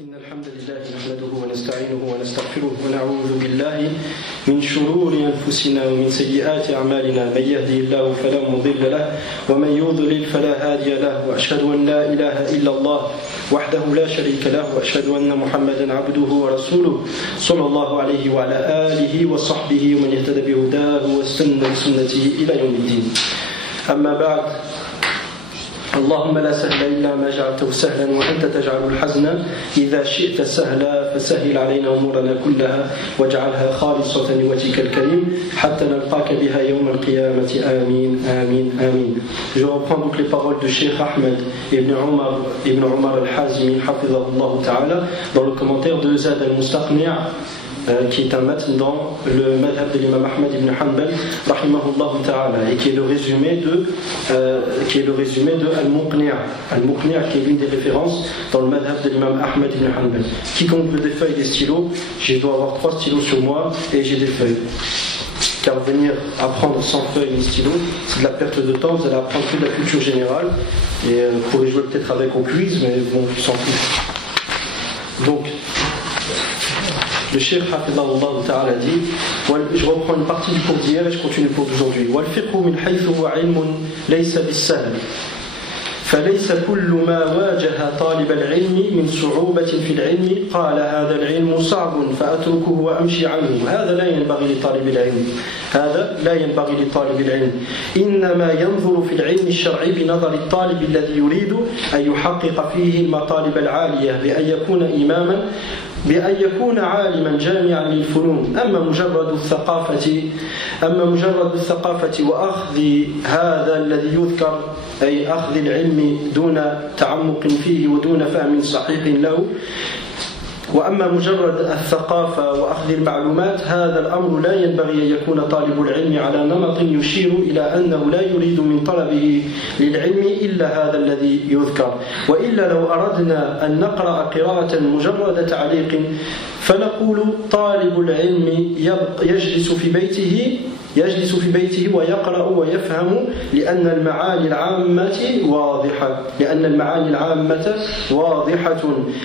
إن الحمد لله نحمده ونستعينه ونستغفره ونعوذ بالله من شرور أنفسنا ومن سيئات أعمالنا من يهدي الله فلا مضل له ومن يضلل فلا هادي له وأشهد أن لا إله إلا الله وحده لا شريك له وأشهد أن محمدا عبده ورسوله صلى الله عليه وعلى آله وصحبه ومن يهتدى بهداه واستنى بسنته إلى يوم الدين. أما بعد، اللهم لا سهل إلا ما جعلته سهلا وأنت تجعل الحزن إذا شئت سهلا فسهل علينا أمورنا كلها واجعلها خالصة لوجهك الكريم حتى نلقاك بها يوم القيامة آمين آمين آمين. Je reprends donc les paroles de Cheikh Ahmed ibn Omar al-Hazmi hafidhahullah ta'ala dans le commentaire de Zad al-Mustaqni' qui est un matn dans le madhab de l'imam Ahmed ibn Hanbal rahimahullah ta'ala et qui est le résumé de Al-Muqni'. Al-Muqni' qui est l'une des références dans le madhab de l'imam Ahmed ibn Hanbal. Quiconque veut des feuilles et des stylos, je dois avoir 3 stylos sur moi et j'ai des feuilles. Car venir apprendre sans feuilles ni stylos, c'est de la perte de temps, vous allez apprendre que de la culture générale et vous pourrez jouer peut-être avec au quiz, mais bon, je s'en fout. Donc, le Cheikh Hafidhahullah Ta'ala dit, je reprends une partie du cours d'hier et je continue le cours d'aujourd'hui. وَالْفِقْهُ مِنْ حَيْثُ هُوَ عِلْمٌ لَيْسَ بِالسَّهْلِ فليس كل ما واجه طالب العلم من صعوبة في العلم قال هذا العلم صعب فأتركه وأمشي عنه. هذا لا ينبغي لطالب العلم. إنما ينظر في العلم الشرعي بنظر الطالب الذي يريد أن يحقق فيه المطالب العالية بأن يكون عالما جامعا للفنون. أما مجرد الثقافة وأخذ هذا الذي يذكر أي أخذ العلم دون تعمق فيه ودون فهم صحيح له، وأما مجرد الثقافة وأخذ المعلومات هذا الأمر لا ينبغي أن يكون طالب العلم على نمط يشير إلى أنه لا يريد من طلبه للعلم إلا هذا الذي يذكر. وإلا لو أردنا أن نقرأ قراءة مجرد تعليق فنقول طالب العلم يجلس في بيته ويقرأ ويفهم لأن المعاني العامة واضحة.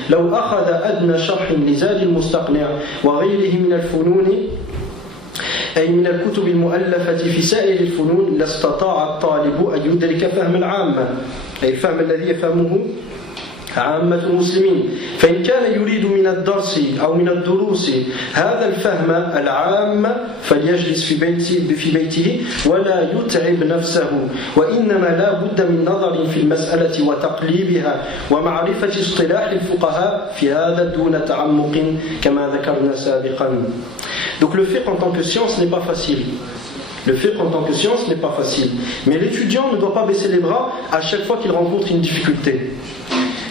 لو أخذ أدنى شرح لزاد المستقنع وغيره من الفنون أي من الكتب المؤلفة في سائر الفنون لاستطاع الطالب أن يدرك فهم العامة أي الفهم الذي يفهمه عامة المسلمين. فإن كان يريد من الدرس أو من الدروس هذا الفهم العام فليجلس في بيته ولا يتعب نفسه، وإنما لا بد من نظر في المسألة وتقليبها ومعرفة اصطلاح الفقهاء في هذا دون تعمق كما ذكرنا سابقا. Donc le fiqh en tant que science n'est pas facile. Mais l'étudiant ne doit pas baisser les bras à chaque fois qu'il rencontre une difficulté,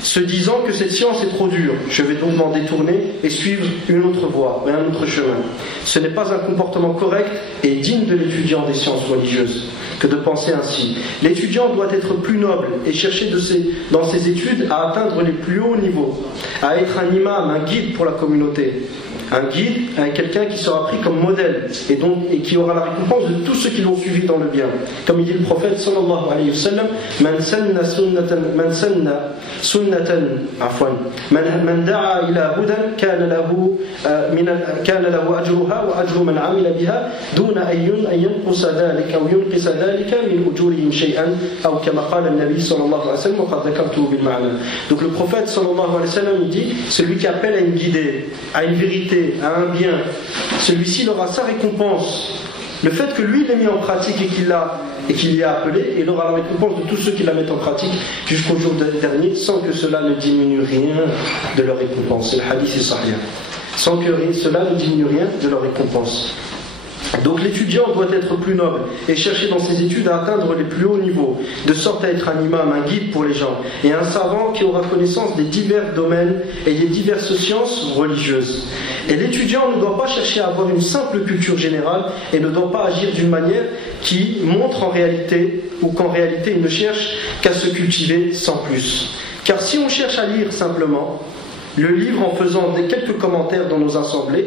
se disant que cette science est trop dure, je vais donc m'en détourner et suivre une autre voie, un autre chemin. Ce n'est pas un comportement correct et digne de l'étudiant des sciences religieuses que de penser ainsi. L'étudiant doit être plus noble et chercher dans ses études à atteindre les plus hauts niveaux, à être un imam, un guide pour la communauté. Un guide, quelqu'un qui sera pris comme modèle et qui aura la récompense de tous ceux qui l'ont suivi dans le bien. Comme il dit le prophète sallallahu alayhi wa sallam, man da'a ila hudan kana lahu ajruha wa ajru man amila biha duna an yanqusa dhalika aw yunqisa dhalika min ujurihim shay'an aw kama qala an-nabi sallallahu alayhi wa sallam wa qad dhakartuhu bil ma'na. Donc le prophète sallallahu alayhi wa sallam il dit, celui qui appelle à une guidée, à une vérité, à un bien, celui-ci aura sa récompense. Le fait que lui l'ait mis en pratique et qu'il y a appelé, il aura la récompense de tous ceux qui la mettent en pratique jusqu'au jour dernier, sans que cela ne diminue rien de leur récompense. C'est le hadith sahih. Sans que cela ne diminue rien de leur récompense. Donc l'étudiant doit être plus noble et chercher dans ses études à atteindre les plus hauts niveaux, de sorte à être un imam, un guide pour les gens, et un savant qui aura connaissance des divers domaines et des diverses sciences religieuses. Et l'étudiant ne doit pas chercher à avoir une simple culture générale et ne doit pas agir d'une manière qui montre en réalité, ou qu'en réalité il ne cherche qu'à se cultiver sans plus. Car si on cherche à lire simplement le livre en faisant quelques commentaires dans nos assemblées,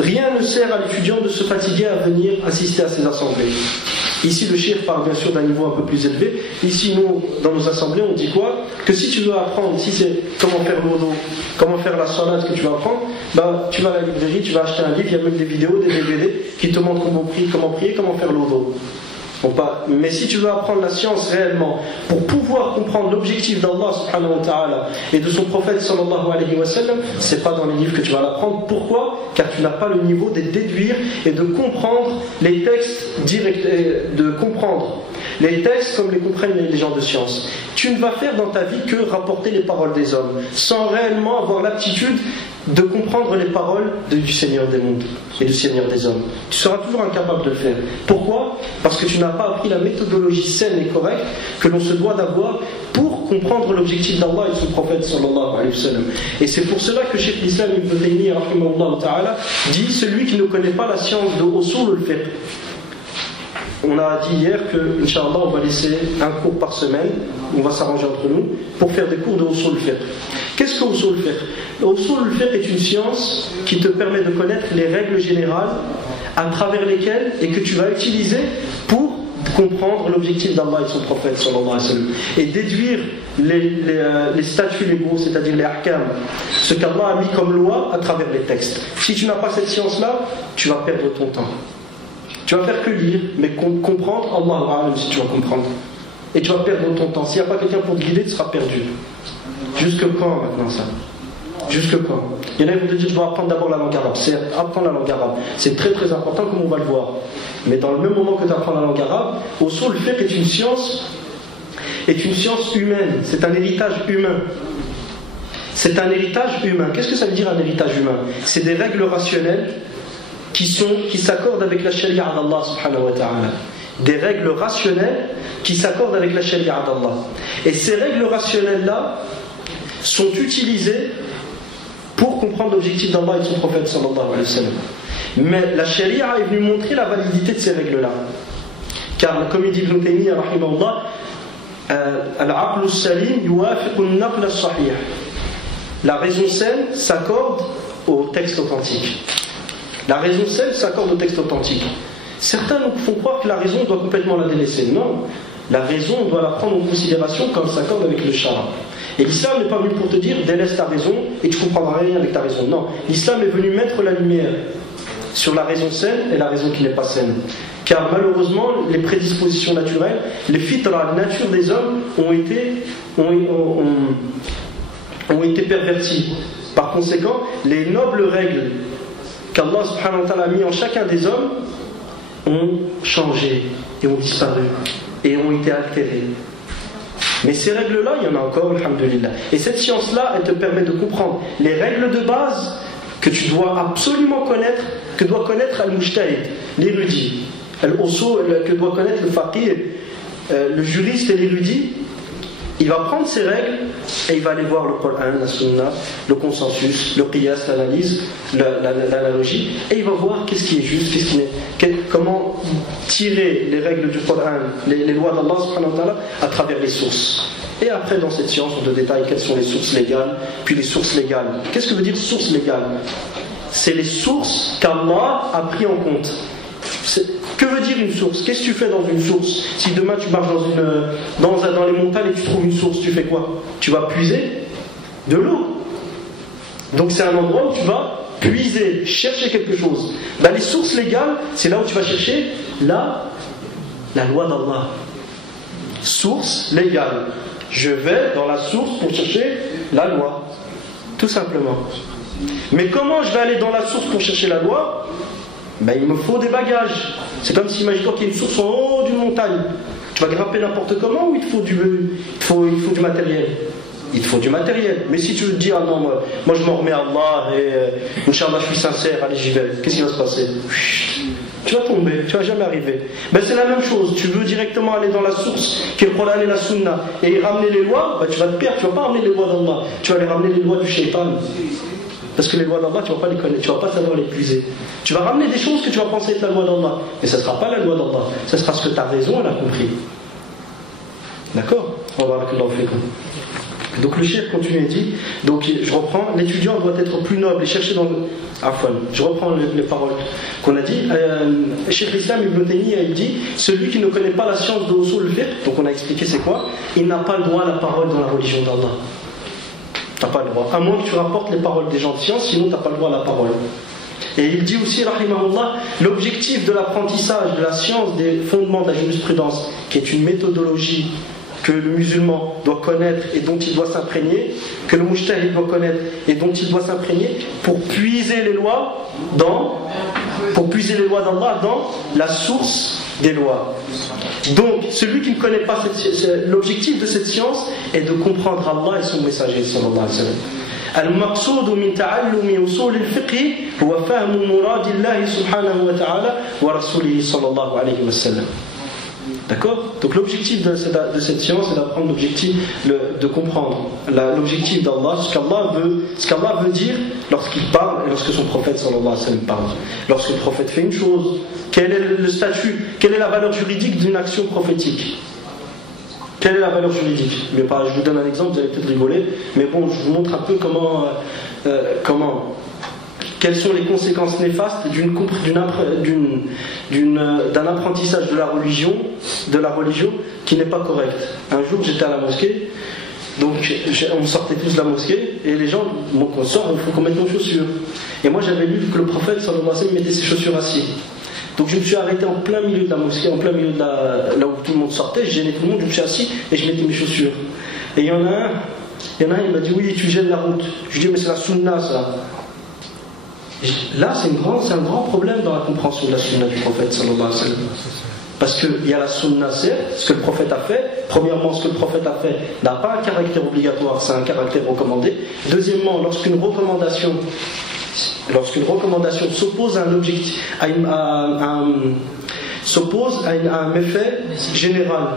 rien ne sert à l'étudiant de se fatiguer à venir assister à ces assemblées. Ici, le shir parle bien sûr d'un niveau un peu plus élevé. Ici, nous, dans nos assemblées, on dit quoi? Que si tu veux apprendre, si c'est comment faire le wudu, comment faire la salat que tu vas apprendre, bah, tu vas à la librairie, tu vas acheter un livre, il y a même des vidéos, des DVD qui te montrent comment prier, comment faire le wudu. Mais si tu veux apprendre la science réellement pour pouvoir comprendre l'objectif d'Allah subhanahu wa ta'ala et de son prophète sallallahu alayhi wa sallam, c'est pas dans les livres que tu vas l'apprendre. Pourquoi? Car tu n'as pas le niveau de déduire et de comprendre les textes de comprendre les textes comme les comprennent les gens de science. Tu ne vas faire dans ta vie que rapporter les paroles des hommes sans réellement avoir l'aptitude de comprendre les paroles du Seigneur des mondes et du Seigneur des hommes. Tu seras toujours incapable de le faire. Pourquoi? Parce que tu n'as pas appris la méthodologie saine et correcte que l'on se doit d'avoir pour comprendre l'objectif d'Allah et de son prophète sallallahu alayhi wa sallam. Et c'est pour cela que Cheikh l'Islam Ibn Taymiyyah rahimahullah ta'ala dit: celui qui ne connaît pas la science de usul al-fiqh. On a dit hier que, Inch'Allah, on va laisser un cours par semaine, on va s'arranger entre nous, pour faire des cours de usul al-fiqh. Qu'est-ce que usul al-fiqh? Usul al-fiqh est une science qui te permet de connaître les règles générales à travers lesquelles et que tu vas utiliser pour comprendre l'objectif d'Allah et son prophète sallallahu alayhi wa sallam et déduire les statuts légaux, c'est-à-dire les ahkam, ce qu'Allah a mis comme loi à travers les textes. Si tu n'as pas cette science-là, tu vas perdre ton temps. Tu vas faire que lire, mais comprendre, Allah si tu vas comprendre. Et tu vas perdre ton temps. S'il n'y a pas quelqu'un pour te guider, tu seras perdu. Jusque quand maintenant ça? Jusque quand? Il y en a qui vont te dire: je dois apprendre d'abord la langue arabe. C'est apprendre la langue arabe. C'est très très important, comme on va le voir. Mais dans le même moment que tu apprends la langue arabe, usul al-fiqh est une science humaine. C'est un héritage humain. C'est un héritage humain. Qu'est-ce que ça veut dire un héritage humain? C'est des règles rationnelles qui s'accordent avec la sharia d'Allah subhanahu wa ta'ala. Des règles rationnelles qui s'accordent avec la sharia d'Allah. Et ces règles rationnelles-là sont utilisées pour comprendre l'objectif d'Allah et de son prophète sallallahu alayhi wa sallam. Mais la sharia est venue montrer la validité de ces règles-là. Car, comme il dit Ibn Taymiyyah rahimahullah, al-aqlu salim yuwafiqu an-naql as-sahih. La raison saine s'accorde au texte authentique. La raison saine s'accorde au texte authentique. Certains nous font croire que la raison doit complètement la délaisser. Non, la raison on doit la prendre en considération quand elle s'accorde avec le shara. Et l'islam n'est pas venu pour te dire délaisse ta raison et tu ne comprendras rien avec ta raison. Non, l'islam est venu mettre la lumière sur la raison saine et la raison qui n'est pas saine. Car malheureusement, les prédispositions naturelles, les fitra, la nature des hommes ont été perverties. Par conséquent, les nobles règles qu'Allah subhanahu wa ta'ala a mis en chacun des hommes ont changé et ont disparu et ont été altérées. Mais ces règles-là, il y en a encore, alhamdulillah. Et cette science-là, elle te permet de comprendre les règles de base que tu dois absolument connaître, que doit connaître al-mujtahid, l'érudit, que doit connaître le faqih, le juriste et l'érudit. Il va prendre ces règles et il va aller voir le Coran, la Sunna, le consensus, le qiyas, l'analyse, l'analogie, et il va voir qu'est-ce qui est juste, comment tirer les règles du Coran, les lois d'Allah subhanahu wa ta'ala à travers les sources. Et après, dans cette science, on te détaille quelles sont les sources légales, puis les sources légales. Qu'est-ce que veut dire source légale? C'est les sources qu'Allah a pris en compte. Que veut dire une source? Qu'est-ce que tu fais dans une source? Si demain tu marches dans les montagnes et tu trouves une source, tu fais quoi? Tu vas puiser de l'eau. Donc c'est un endroit où tu vas puiser, chercher quelque chose. Les sources légales, c'est là où tu vas chercher la loi d'Allah. Source légale. Je vais dans la source pour chercher la loi. Tout simplement. Mais comment je vais aller dans la source pour chercher la loi? Il me faut des bagages. C'est comme si, imagine-toi qu'il y a une source en haut d'une montagne. Tu vas grimper n'importe comment ou il te faut du matériel? Il te faut du matériel. Mais si tu te dis, ah non, moi je m'en remets à Allah et Inch'Allah je suis sincère, allez j'y vais, qu'est-ce qui va se passer? Tu vas tomber, tu vas jamais arriver. C'est la même chose. Tu veux directement aller dans la source qui est le Coran et la Sunna et ramener les lois, tu vas te perdre. Tu vas pas ramener les lois d'Allah, tu vas aller ramener les lois du shaitan. Parce que les lois d'Allah, tu ne vas pas les connaître, tu ne vas pas savoir les puiser. Tu vas ramener des choses que tu vas penser être la loi d'Allah. Mais ce ne sera pas la loi d'Allah. Ce sera ce que ta raison, elle a compris. D'accord? On va voir que l'on fait. Donc le cheikh continue et dit, donc je reprends, l'étudiant doit être plus noble et chercher dans le... je reprends les paroles qu'on a dit. Cheikh l'Islam Ibn Taymiyyah il dit, celui qui ne connaît pas la science de Usul al-Fiqh, donc on a expliqué c'est quoi, il n'a pas le droit à la parole dans la religion d'Allah. T'as pas le droit, à moins que tu rapportes les paroles des gens de science, sinon t'as pas le droit à la parole. Et il dit aussi, rahimahullah, l'objectif de l'apprentissage de la science des fondements de la jurisprudence, qui est une méthodologie que le musulman doit connaître et dont il doit s'imprégner, que le mujtahid doit connaître et dont il doit s'imprégner pour puiser les lois d'Allah dans la source des lois. Donc, celui qui ne connaît pas l'objectif de cette science est de comprendre Allah et son messager sallallahu alayhi wa sallam. المقصود من تعلم أصول الفقه هو فهم مراد الله سبحانه وتعالى ورسوله صلى الله عليه وسلم. D'accord? Donc l'objectif de cette science est d'apprendre de comprendre l'objectif d'Allah, ce qu'Allah veut dire lorsqu'il parle et lorsque son prophète sallallahu alayhi wa sallam parle. Lorsque le prophète fait une chose, quel est le statut, quelle est la valeur juridique d'une action prophétique? Quelle est la valeur juridique? Mais je vous donne un exemple, vous allez peut-être rigoler, mais bon, je vous montre un peu quelles sont les conséquences néfastes d'un apprentissage de la religion qui n'est pas correct. Un jour, j'étais à la mosquée, donc on sortait tous de la mosquée, et les gens, bon, qu'on sort, il faut qu'on mette nos chaussures. Et moi, j'avais lu que le prophète sallallahu alayhi wa sallam mettait ses chaussures assis. Donc je me suis arrêté en plein milieu de la mosquée, en plein milieu de là où tout le monde sortait, je gênais tout le monde, je me suis assis et je mettais mes chaussures. Et il y en a un, il m'a dit oui, tu gênes la route. Je lui ai dit mais c'est la sunna ça. Là c'est un grand problème dans la compréhension de la sunna du prophète sallallahu alayhi wa sallam. Parce qu'il y a la sunna, c'est ce que le prophète a fait. Premièrement, ce que le prophète a fait n'a pas un caractère obligatoire, c'est un caractère recommandé. Deuxièmement, lorsqu'une recommandation s'oppose à un objectif, s'oppose à un méfait général,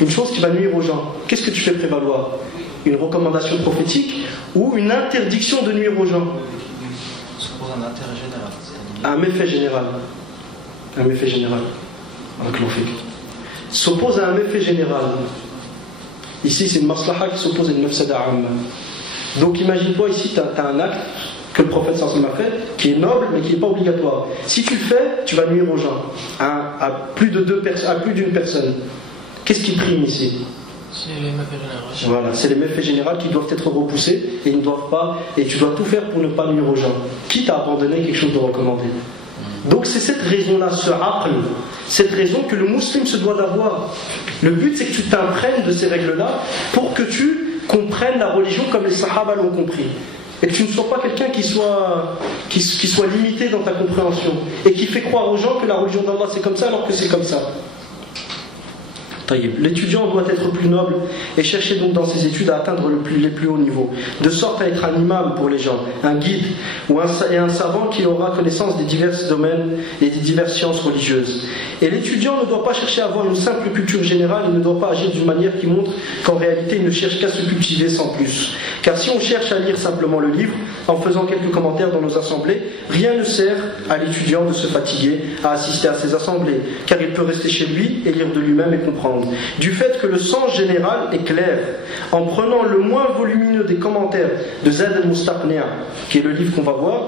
une chose qui va nuire aux gens, qu'est-ce que tu fais prévaloir? Une recommandation prophétique ou une interdiction de nuire aux gens? S'oppose à un intérêt général. Un méfait général. Un méfait général. S'oppose à un méfait général. Ici, c'est une maslaha qui s'oppose à une mafsada amma. Donc imagine-toi ici, tu as un acte que le prophète sallallahu alayhi wa sallam a fait, qui est noble mais qui n'est pas obligatoire. Si tu le fais, tu vas nuire aux gens, à plus d'une personne. Qu'est-ce qui prime ici? C'est les méfaits généraux. Voilà, c'est les méfaits généraux qui doivent être repoussés et ils ne doivent pas, et tu dois tout faire pour ne pas nuire aux gens, quitte à abandonner quelque chose de recommandé. Donc c'est cette raison-là, ce aql, cette raison que le musulman se doit d'avoir. Le but c'est que tu t'imprègnes de ces règles-là pour que tu comprennes la religion comme les sahaba l'ont compris. Et que tu ne sois pas quelqu'un qui soit limité dans ta compréhension et qui fait croire aux gens que la religion d'Allah c'est comme ça alors que c'est comme ça. L'étudiant doit être plus noble et chercher donc dans ses études à atteindre les plus hauts niveaux, de sorte à être un imam pour les gens, un guide et un savant qui aura connaissance des divers domaines et des diverses sciences religieuses. Et l'étudiant ne doit pas chercher à avoir une simple culture générale, il ne doit pas agir d'une manière qui montre qu'en réalité il ne cherche qu'à se cultiver sans plus. Car si on cherche à lire simplement le livre, en faisant quelques commentaires dans nos assemblées, rien ne sert à l'étudiant de se fatiguer à assister à ces assemblées, car il peut rester chez lui et lire de lui-même et comprendre. Du fait que le sens général est clair, en prenant le moins volumineux des commentaires de Zad al-Mustaqni'a, qui est le livre qu'on va voir,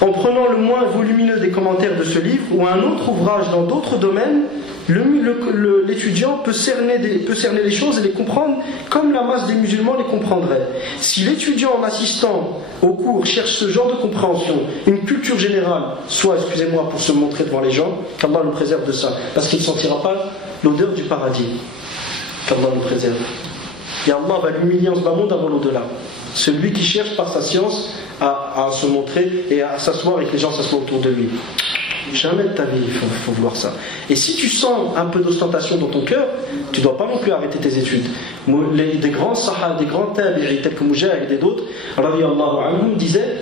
en prenant le moins volumineux des commentaires de ce livre ou un autre ouvrage dans d'autres domaines, l'étudiant peut cerner les choses et les comprendre comme la masse des musulmans les comprendrait. Si l'étudiant en assistant au cours cherche ce genre de compréhension, une culture générale, soit, excusez-moi, pour se montrer devant les gens, qu'Allah nous préserve de ça, parce qu'il ne sentira pas l'odeur du paradis, qu'Allah nous préserve. Et Allah va l'humilier en ce bas monde avant l'au-delà. Celui qui cherche par sa science à se montrer et à s'asseoir et que les gens s'assoient autour de lui. Jamais de ta vie, il faut voir ça. Et si tu sens un peu d'ostentation dans ton cœur, tu ne dois pas non plus arrêter tes études. Des grands sahaba, des grands tabi'i, tels que Mujahid et d'autres, radiyallahu anhum, disaient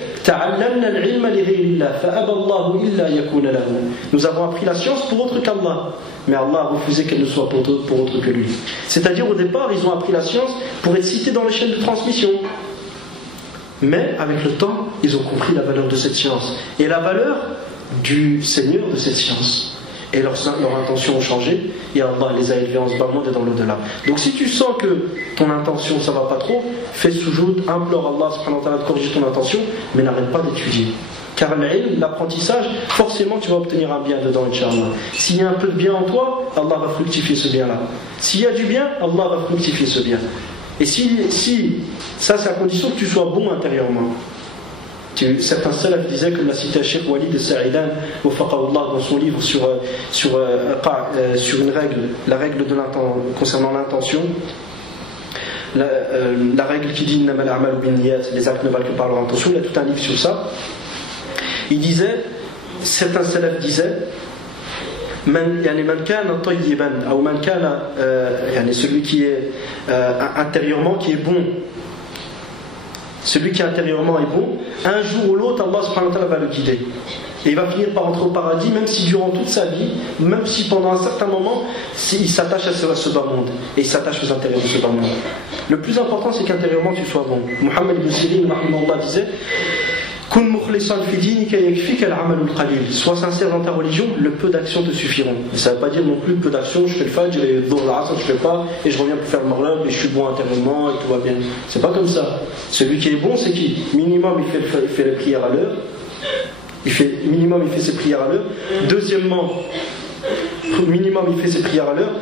nous avons appris la science pour autre qu'Allah, mais Allah a refusé qu'elle ne soit pour autre que lui. C'est-à-dire au départ ils ont appris la science pour être cités dans les chaînes de transmission, mais avec le temps ils ont compris la valeur de cette science et la valeur du Seigneur de cette science. et leur intention ont changé, et Allah les a élevés en ce bas monde et dans l'au-delà. Donc si tu sens que ton intention ça va pas trop, fais sujoud, implore Allah subhanahu wa ta'ala de corriger ton intention, mais n'arrête pas d'étudier. Car l'apprentissage, forcément tu vas obtenir un bien dedans, Inch'Allah. S'il y a un peu de bien en toi, Allah va fructifier ce bien-là. S'il y a du bien, Allah va fructifier ce bien. Et si ça c'est à condition que tu sois bon intérieurement. Certains salafs disaient, comme l'a cité Cheikh Walid Sa'idan dans son livre sur une règle, la règle concernant l'intention, la règle qui dit les actes ne valent que par leur intention. Il y a tout un livre sur ça. Il disait, certains salafs disaient, celui qui est intérieurement qui est bon, celui qui intérieurement est bon, un jour ou l'autre Allah subhanahu wa ta'ala va le guider et il va finir par entrer au paradis, même si durant toute sa vie, même si pendant un certain moment il s'attache à ce bas monde et il s'attache aux intérieurs de ce bas monde. Le plus important c'est qu'intérieurement tu sois bon. Mohammed ibn Sirin disait, sois sincère dans ta religion, le peu d'actions te suffiront. Mais ça ne veut pas dire non plus peu d'actions, je fais le fajr, et je fais pas, et je reviens pour faire le maghrib, et je suis bon intérieurement, et tout va bien. C'est pas comme ça. Celui qui est bon, c'est qui? Minimum, il fait les prières à l'heure. Minimum, il fait ses prières à l'heure. Deuxièmement, minimum, il fait ses prières à l'heure.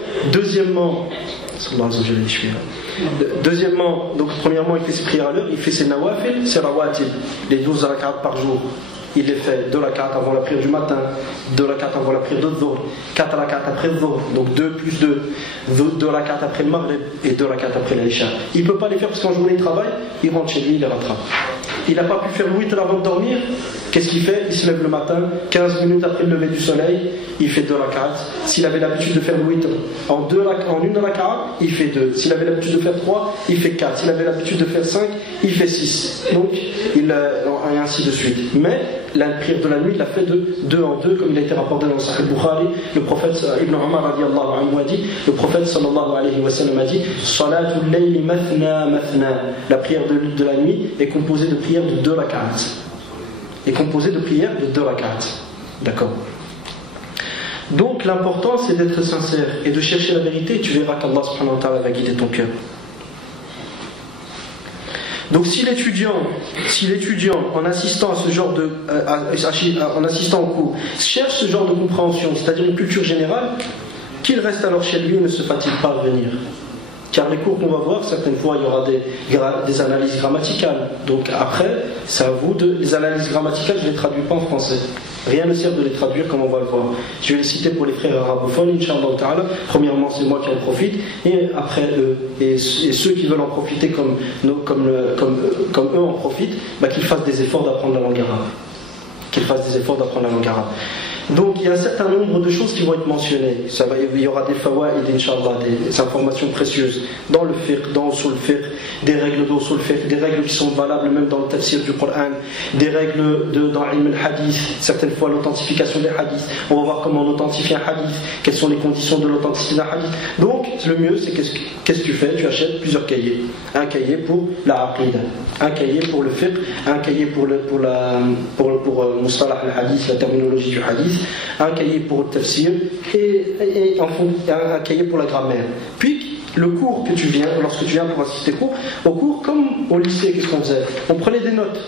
Deuxièmement, donc premièrement il fait ses prières à l'heure, il fait ses nawafil, ses rawatib, les 12 rak'at par jour. Il les fait 2 rak'at avant la prière du matin, 2 rak'at avant la prière de dhuhr, 4 rak'at après le dhuhr, donc 2 plus 2, 2 rak'at après le maghrib et 2 rak'at après l'isha. Il ne peut pas les faire parce qu'en journée il travaille, il rentre chez lui, il les rattrape. Il n'a pas pu faire le witr avant de dormir, qu'est-ce qu'il fait? Il se lève le matin, 15 minutes après le lever du soleil, il fait 2 rak'at. S'il avait l'habitude de faire le witr en une rak'at, il fait 2. S'il avait l'habitude de faire 3, il fait 4. S'il avait l'habitude de faire 5, il fait 6. Donc, et ainsi de suite. Mais la prière de la nuit, il l'a fait de 2 en 2, comme il a été rapporté dans le Sahih Bukhari. Le prophète Ibn Umar radiyallahu anhu a dit, le prophète sallallahu alayhi wa sallam a dit, Salatul layli mathna mathna. La prière de la nuit est composée de prières de 2 rak'at. D'accord. Donc l'important c'est d'être sincère et de chercher la vérité, et tu verras qu'Allah subhanahu wa ta'ala va guider ton cœur. Donc si l'étudiant en assistant à ce genre de en assistant au cours cherche ce genre de compréhension, c'est-à-dire une culture générale, qu'il reste alors chez lui et ne se fatigue pas à venir. Car les cours qu'on va voir, certaines fois il y aura des analyses grammaticales. Donc après, c'est à vous les analyses grammaticales, je ne les traduis pas en français. Rien ne sert de les traduire comme on va le voir. Je vais les citer pour les frères arabophones, Inch'Allah ta'ala. Premièrement, c'est moi qui en profite. Et après, et ceux qui veulent en profiter comme eux en profitent, qu'ils fassent des efforts d'apprendre la langue arabe. Donc il y a un certain nombre de choses qui vont être mentionnées. Il y aura des fawaïd, Inch'Allah, des informations précieuses dans le fiqh, dans le fiqh, des règles d'usul fiqh, des règles qui sont valables même dans le tafsir du Coran, des règles dans l'ilm al-hadith, certaines fois l'authentification des hadiths. On va voir comment on authentifie un hadith, quelles sont les conditions de l'authenticité d'un hadith. Donc le mieux c'est qu'est-ce que tu fais? Tu achètes plusieurs cahiers. Un cahier pour la aqida, un cahier pour le fiqh, un cahier pour mustalah al-hadith, la terminologie du hadith, un cahier pour le tafsir et un cahier pour la grammaire. Puis le cours que tu viens, lorsque tu viens pour assister au cours, comme au lycée, qu'est-ce qu'on faisait? On prenait des notes.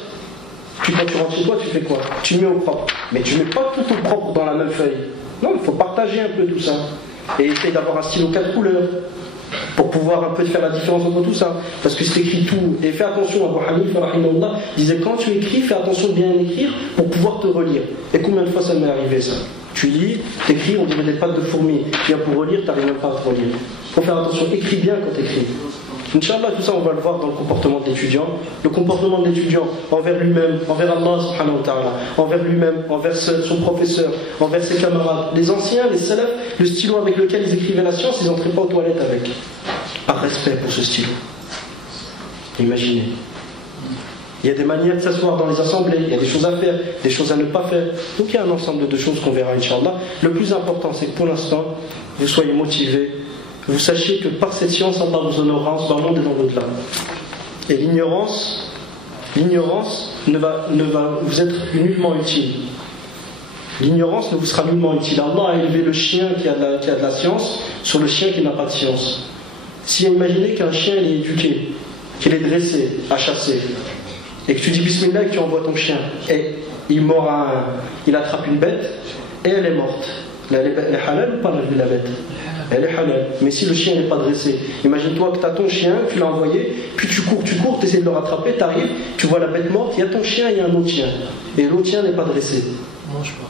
Puis quand tu rentres chez toi, tu fais quoi? Tu mets au propre. Mais tu mets pas tout au propre dans la même feuille. Non, il faut partager un peu tout ça. Et essayer d'avoir un stylo 4 couleurs pour pouvoir un peu faire la différence entre tout ça. Parce que c'est écrit tout. Et fais attention, Abu Hanifa rahimahullah disait, quand tu écris, fais attention de bien écrire pour pouvoir te relire. Et combien de fois ça m'est arrivé ça? Tu lis, t'écris, on dirait des pattes de fourmis. Tu viens pour relire, t'arrives même pas à te relire. Il faut faire attention, écris bien quand t'écris. Inch'Allah, tout ça on va le voir dans le comportement de l'étudiant. Le comportement de l'étudiant envers lui-même, envers Allah subhanahu wa ta'ala, envers lui-même, envers son professeur, envers ses camarades. Les anciens, les salafs, le stylo avec lequel ils écrivaient la science, ils n'entraient pas aux toilettes avec. Par respect pour ce stylo. Imaginez. Il y a des manières de s'asseoir dans les assemblées, il y a des choses à faire, des choses à ne pas faire. Donc il y a un ensemble de choses qu'on verra, Inch'Allah. Le plus important, c'est que pour l'instant, vous soyez motivés. Vous sachiez que par cette science, Allah vous honorera en ce monde et dans l'au-delà. Et l'ignorance ne va vous être nullement utile. L'ignorance ne vous sera nullement utile. Allah a élevé le chien qui a de la science sur le chien qui n'a pas de science. Si imaginez qu'un chien il est éduqué, qu'il est dressé, à chasser, et que tu dis Bismillah et que tu envoies ton chien, et il attrape une bête, et elle est morte. Elle est halal ou pas la bête? Elle est halal. Mais si le chien n'est pas dressé, imagine-toi que tu as ton chien, tu l'as envoyé, puis tu cours, tu essaies de le rattraper, tu arrives, tu vois la bête morte, il y a ton chien et il y a un autre chien. Et l'autre chien n'est pas dressé.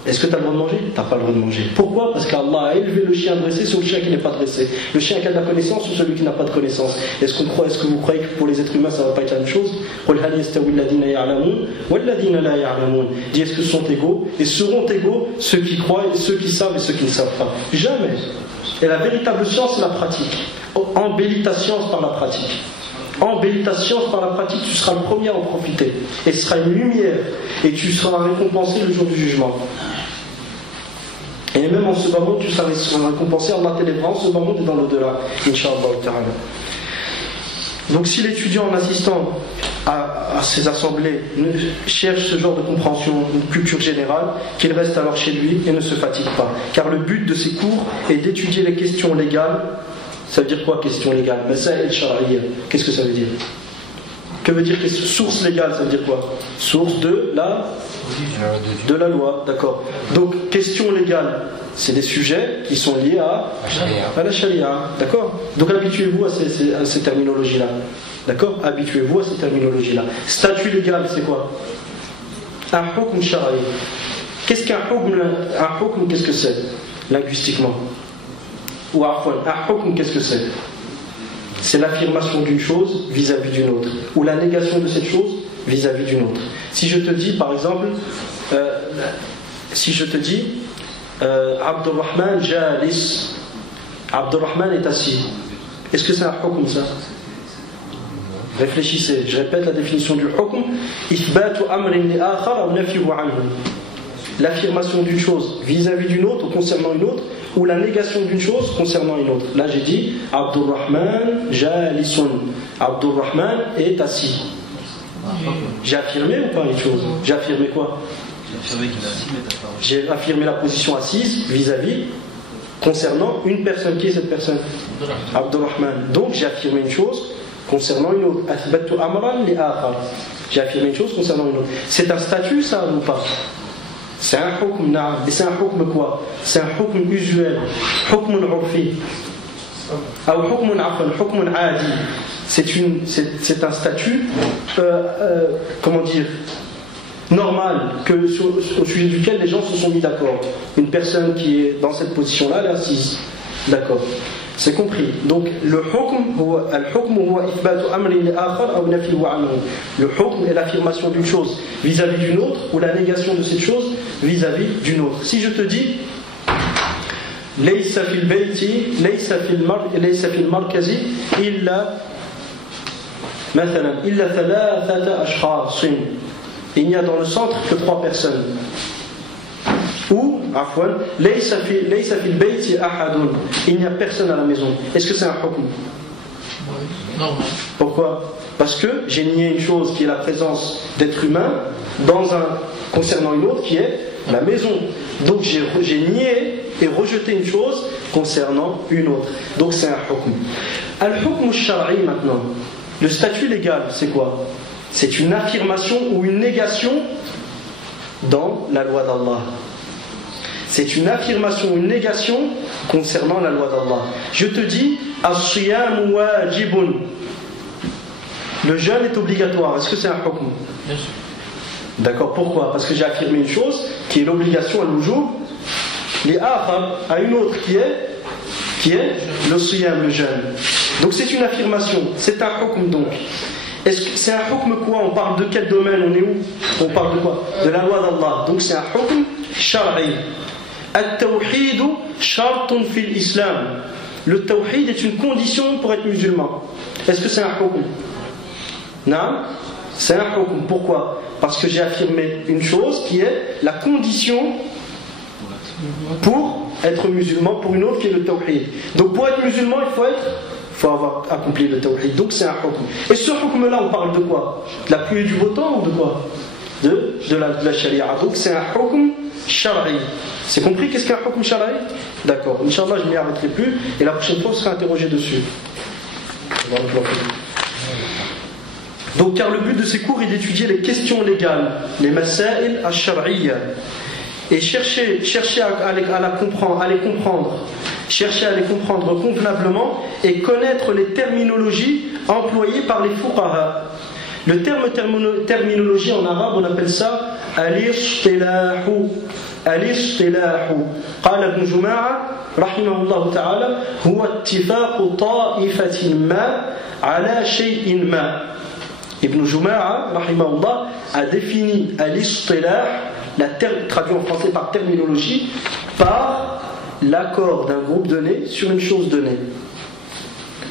Est-ce que tu as le droit de manger? Tu n'as pas le droit de manger. Pourquoi? Parce qu'Allah a élevé le chien dressé sur le chien qui n'est pas dressé. Le chien qui a de la connaissance ou celui qui n'a pas de connaissance. Est-ce que vous croyez que pour les êtres humains ça ne va pas être la même chose? Dis, est-ce que sont égaux? Et seront égaux ceux qui croient, et ceux qui savent et ceux qui ne savent pas. Jamais. Et la véritable science, c'est la pratique. Embellis ta science par la pratique. Embellis ta science par la pratique, tu seras le premier à en profiter. Et ce sera une lumière. Et tu seras récompensé le jour du jugement. Et même en ce bas monde, tu seras récompensé. Allah t'élèvera en ce bas monde et dans l'au-delà. Inch'Allah ta'ala. Donc si l'étudiant en assistant à ces assemblées cherche ce genre de compréhension, une culture générale, qu'il reste alors chez lui et ne se fatigue pas. Car le but de ces cours est d'étudier les questions légales. Ça veut dire quoi, question légale? Masail shar'iyya. Qu'est-ce que ça veut dire? Que veut dire source légale? Ça veut dire quoi? Source de la loi, d'accord. Donc, question légale, c'est des sujets qui sont liés à la sharia, d'accord. Donc, habituez-vous à ces terminologies-là, d'accord. Habituez-vous à ces terminologies-là. Statut légal, c'est quoi? Un hukm shar'i. Qu'est-ce qu'un hukm? Un hukm, qu'est-ce que c'est linguistiquement? Ou un hukm, qu'est-ce que c'est? C'est l'affirmation d'une chose vis-à-vis d'une autre, ou la négation de cette chose vis-à-vis d'une autre. Si je te dis, par exemple, Abdurrahman jalis, Abdurrahman est assis, est-ce que c'est un hukm ça? Réfléchissez, je répète la définition du hukm: ithbatu amrin li akhar aw nafyuhu anhu. L'affirmation d'une chose vis-à-vis d'une autre ou concernant une autre, ou la négation d'une chose concernant une autre. Là j'ai dit Abdurrahman jalisun. Abdurrahman est assis. J'ai affirmé ou pas une chose? J'ai affirmé quoi? J'ai affirmé la position assise vis-à-vis concernant une personne. Qui est cette personne? Abdurrahman. Donc j'ai affirmé une chose concernant une autre. Athbattu amran li akhar. J'ai affirmé une chose concernant une autre. C'est un statut ça ou pas? C'est un hukm, et c'est un hukm quoi? C'est un hukm usuel, hukm urfi, ou hukm adi. C'est un statut, comment dire, normal, au sujet duquel les gens se sont mis d'accord. Une personne qui est dans cette position-là, elle est assise. D'accord. C'est compris. Donc le hukm huwa ithbatu amrin li akhar aw nafyuhu anhu. Le hukm est l'affirmation d'une chose vis-à-vis d'une autre, ou la négation de cette chose vis-à-vis d'une autre. Si je te dis laysa fil bayti laysa fil markazi illa mathalan illa thalathata ashkhas, il n'y a dans le centre que 3 personnes. Ou, laysa fil bayti ahadun, il n'y a personne à la maison. Est-ce que c'est un hukm? Non. Pourquoi? Parce que j'ai nié une chose qui est la présence d'êtres humains concernant une autre qui est la maison. Donc j'ai nié et rejeté une chose concernant une autre. Donc c'est un hukm. Al-hukm shar'i maintenant. Le statut légal, c'est quoi? C'est une affirmation ou une négation dans la loi d'Allah. C'est une affirmation ou une négation concernant la loi d'Allah. Je te dis, as-siyam wajibun. Le jeûne est obligatoire. Est-ce que c'est un hukm? Bien sûr. D'accord, pourquoi? Parce que j'ai affirmé une chose qui est l'obligation al-wujub li akhar à une autre qui est le siyam, le jeûne. Donc c'est une affirmation, c'est un hukm donc. Est-ce que c'est un hukm quoi? On parle de quel domaine? On est où? On parle de quoi? De la loi d'Allah. Donc c'est un hukm shar'i. At-tawhid shartun fil islam. Le tawhid est une condition pour être musulman. Est-ce que c'est un hukm? Non, c'est un hukm. Pourquoi? Parce que j'ai affirmé une chose qui est la condition pour être musulman, pour une autre qui est le tawhid. Donc pour être musulman, il faut avoir accompli le tawhid. Donc c'est un hukm. Et ce hukm là, on parle de quoi? De la pluie et du beau temps ou de quoi? de la sharia. Donc c'est un hukm shar'i. C'est compris qu'est-ce qu'un hukm shar'i? D'accord. Inch'Allah, je ne m'y arrêterai plus et la prochaine fois on sera interrogé dessus. Donc car le but de ces cours est d'étudier les questions légales, les masail ash-shar'iyya, et chercher à les comprendre, chercher à les comprendre convenablement et connaître les terminologies employées par les fuqaha. Le terme terminologie en arabe, on appelle ça al-istilahu. Al-istilahu. قال ابن جماعة رحمه الله تعالى هو اتفاق طائفة ما على شيء ما. Ibn Juma'a rahimahullah a défini al-istilah, traduit en français par terminologie, par l'accord d'un groupe donné sur une chose donnée.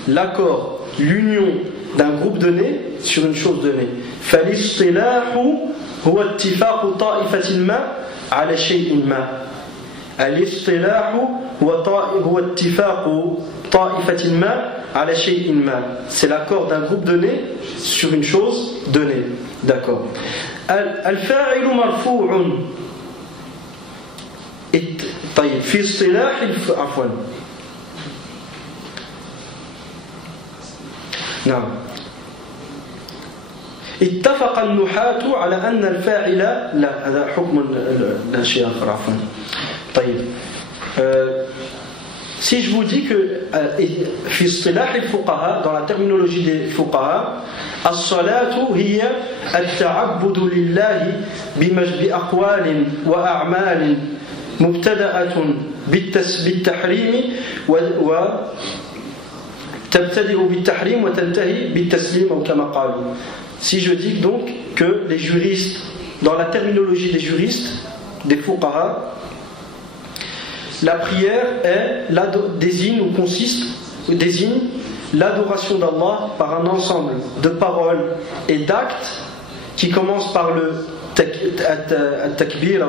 L'accord, l'union d'un groupe donné sur une chose donnée. Fal-istilahu huwa ittifaqu ta'ifatin ma ala shay'in ma. Al-istilahu huwa ittifaqu ta'ifatin ma ala shay'in ma. C'est l'accord d'un groupe donné sur une chose donnée. D'accord. Al-fa'ilu marfu'un. طيب في اصطلاح عفوا نعم اتفق النحاة على أن الفاعل لا هذا حكم لا شيء آخر عفوا طيب si je vous dis que في اصطلاح الفقهاء dans la terminologie des fuqaha الصلاة هي التعبد لله بأقوال وأعمال مبتدأة بالتحريم وتبتدئ بالتحريم وتنتهي بالتسليم أو كما قالوا. Si je dis donc que les juristes, dans la terminologie des juristes, des fuqaha, la prière désigne l'adoration d'Allah par un ensemble de paroles et d'actes qui commencent par le التكبير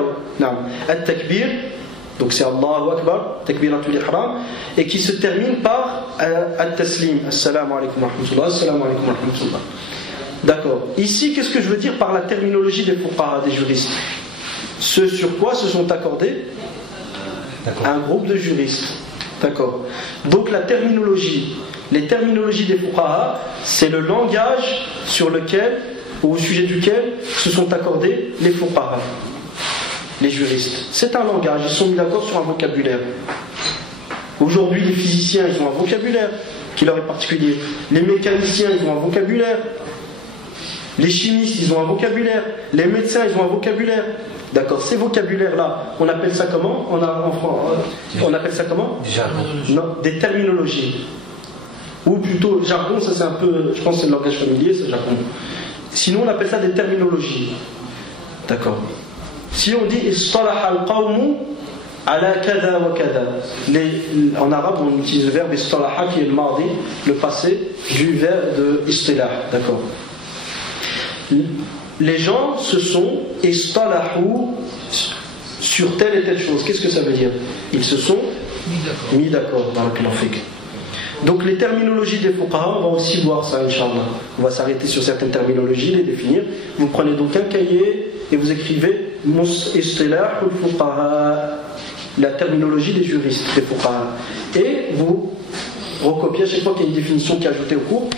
التكبير donc c'est Allahu Akbar takbiratul ihram et qui se termine par at-taslim assalamu alaykum wa rahmatullah assalamu alaykum wa rahmatullah. D'accord. Ici qu'est-ce que je veux dire par la terminologie des fuqaha, des juristes? Ce sur quoi se sont accordés un groupe de juristes. D'accord. Donc la terminologie, les terminologies des fuqaha, c'est le langage sur lequel au sujet duquel se sont accordés les fuqaha, les juristes. C'est un langage, ils sont mis d'accord sur un vocabulaire. Aujourd'hui, les physiciens, ils ont un vocabulaire qui leur est particulier. Les mécaniciens, ils ont un vocabulaire. Les chimistes, ils ont un vocabulaire. Les médecins, ils ont un vocabulaire. D'accord, ces vocabulaires-là, on appelle ça comment on appelle ça comment? Non, des terminologies. Ou plutôt, jargon, ça c'est un peu, je pense que c'est le langage familier, c'est jargon. Sinon on appelle ça des terminologies. D'accord. Si on dit istalaha al-qawmu ala kada wa kada, en arabe on utilise le verbe istalaha qui est le mardi, le passé du verbe de istilah. D'accord. Les gens se sont istalahu sur telle et telle chose. Qu'est-ce que ça veut dire? Ils se sont mis d'accord dans le fiqh. Donc les terminologies des fuqaha, on va aussi voir ça, Inch'Allah. On va s'arrêter sur certaines terminologies, les définir. Vous prenez donc un cahier et vous écrivez Istilah al-fuqaha, la terminologie des juristes, des fuqaha. Et vous recopiez à chaque fois qu'il y a une définition qui est ajoutée au cours.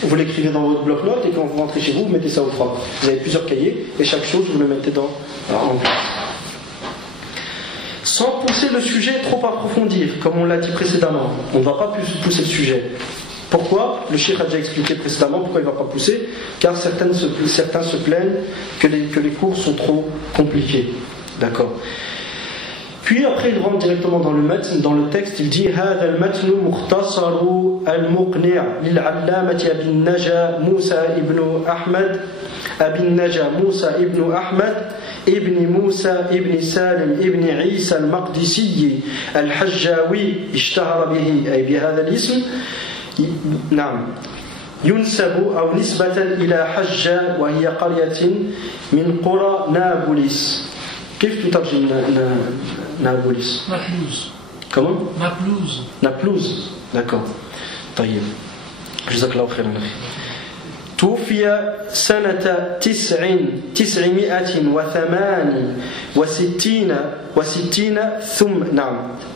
Vous l'écrivez dans votre bloc-notes et quand vous rentrez chez vous, vous mettez ça au propre. Vous avez plusieurs cahiers et chaque chose vous le mettez en place. Sans pousser le sujet trop approfondir, comme on l'a dit précédemment. On ne va pas pousser le sujet. Pourquoi? Le cheikh a déjà expliqué précédemment pourquoi il ne va pas pousser, car certains se plaignent que les cours sont trop compliqués. D'accord. Puis après il rentre directement dans le texte, il dit هذا المتن مختصر المقنع للعلامة أبي النجا موسى ابن أحمد أبي النجا موسى ابن أحمد ابن موسى ابن سالم ابن عيسى المقدسي الحجاوي اشتهر به أي بهذا الاسم نعم ينسب أو نسبة إلى حجة وهي قرية من قرى نابلس. كيف تترجم نابلس؟ Naplouse. Comment? Naplouse. Naplouse. D'accord. طيب. جزاك الله خيرا. توفي سنة 968 ثم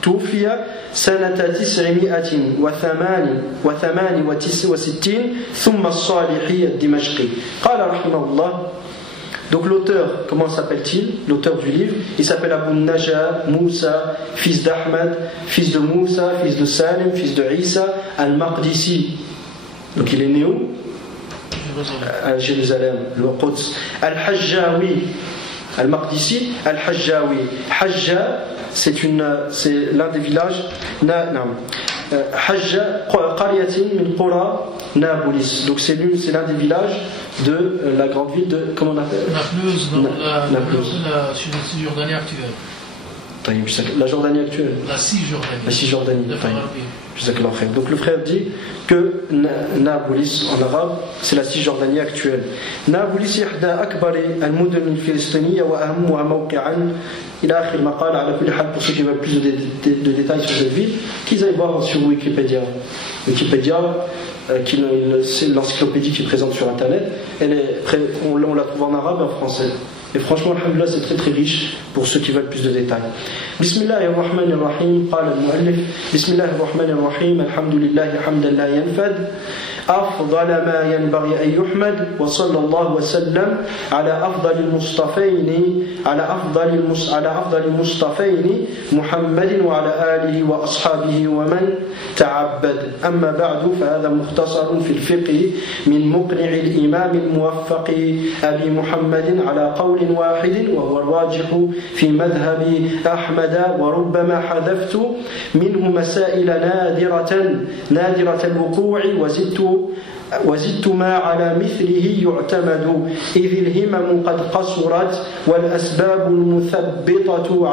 توفي سنة 968 ثم الصالحي الدمشقي قال رحمه الله. Donc l'auteur, comment s'appelle-t-il? L'auteur du livre, il s'appelle Abu Najah Moussa, fils d'Ahmad, fils de Moussa, fils de Salim, fils de Isa, al-Maqdisi. Donc il est né où? À Jérusalem, le Quds. Al-Hajjawi, al-Maqdisi, al-Hajjawi. Hajja, c'est l'un des villages. Hajja, Qaryatin min Qura Nablus. Donc c'est l'un des villages de la grande ville de, comment on appelle? Naplouse, la Cisjordanie actuelle. La Jordanie actuelle. La Cisjordanie. La Cisjordanie. Donc le frère dit que Nablus en arabe c'est la Cisjordanie actuelle. Nablus ihda akbar al-mudun al-filistiniya wa ahammuha mawqi'an ila akhir maqal. Ala kulli hal, pour ceux qui veulent plus de détails sur cette ville, qu'ils aillent voir sur Wikipédia. C'est l'encyclopédie qui est présente sur internet. On la trouve en arabe et en français. Et franchement, alhamdoulilah, c'est très très riche pour ceux qui veulent plus de détails. Bismillahirrahmanirrahim. Qala al-muallif. Bismillahirrahmanirrahim. Alhamdulillahi hamdan la yanfad. أفضل ما ينبغي أن يحمد وصلى الله وسلم على أفضل المصطفين محمد وعلى آله وأصحابه ومن تعبد. أما بعد، فهذا مختصر في الفقه من مقنع الإمام الموفق أبي محمد على قول واحد وهو الراجح في مذهب أحمد، وربما حذفت منه مسائل نادرة الوقوع وزدت ما على مثله يعتمد، إذ الهمم قد قصرت والأسباب المثبطة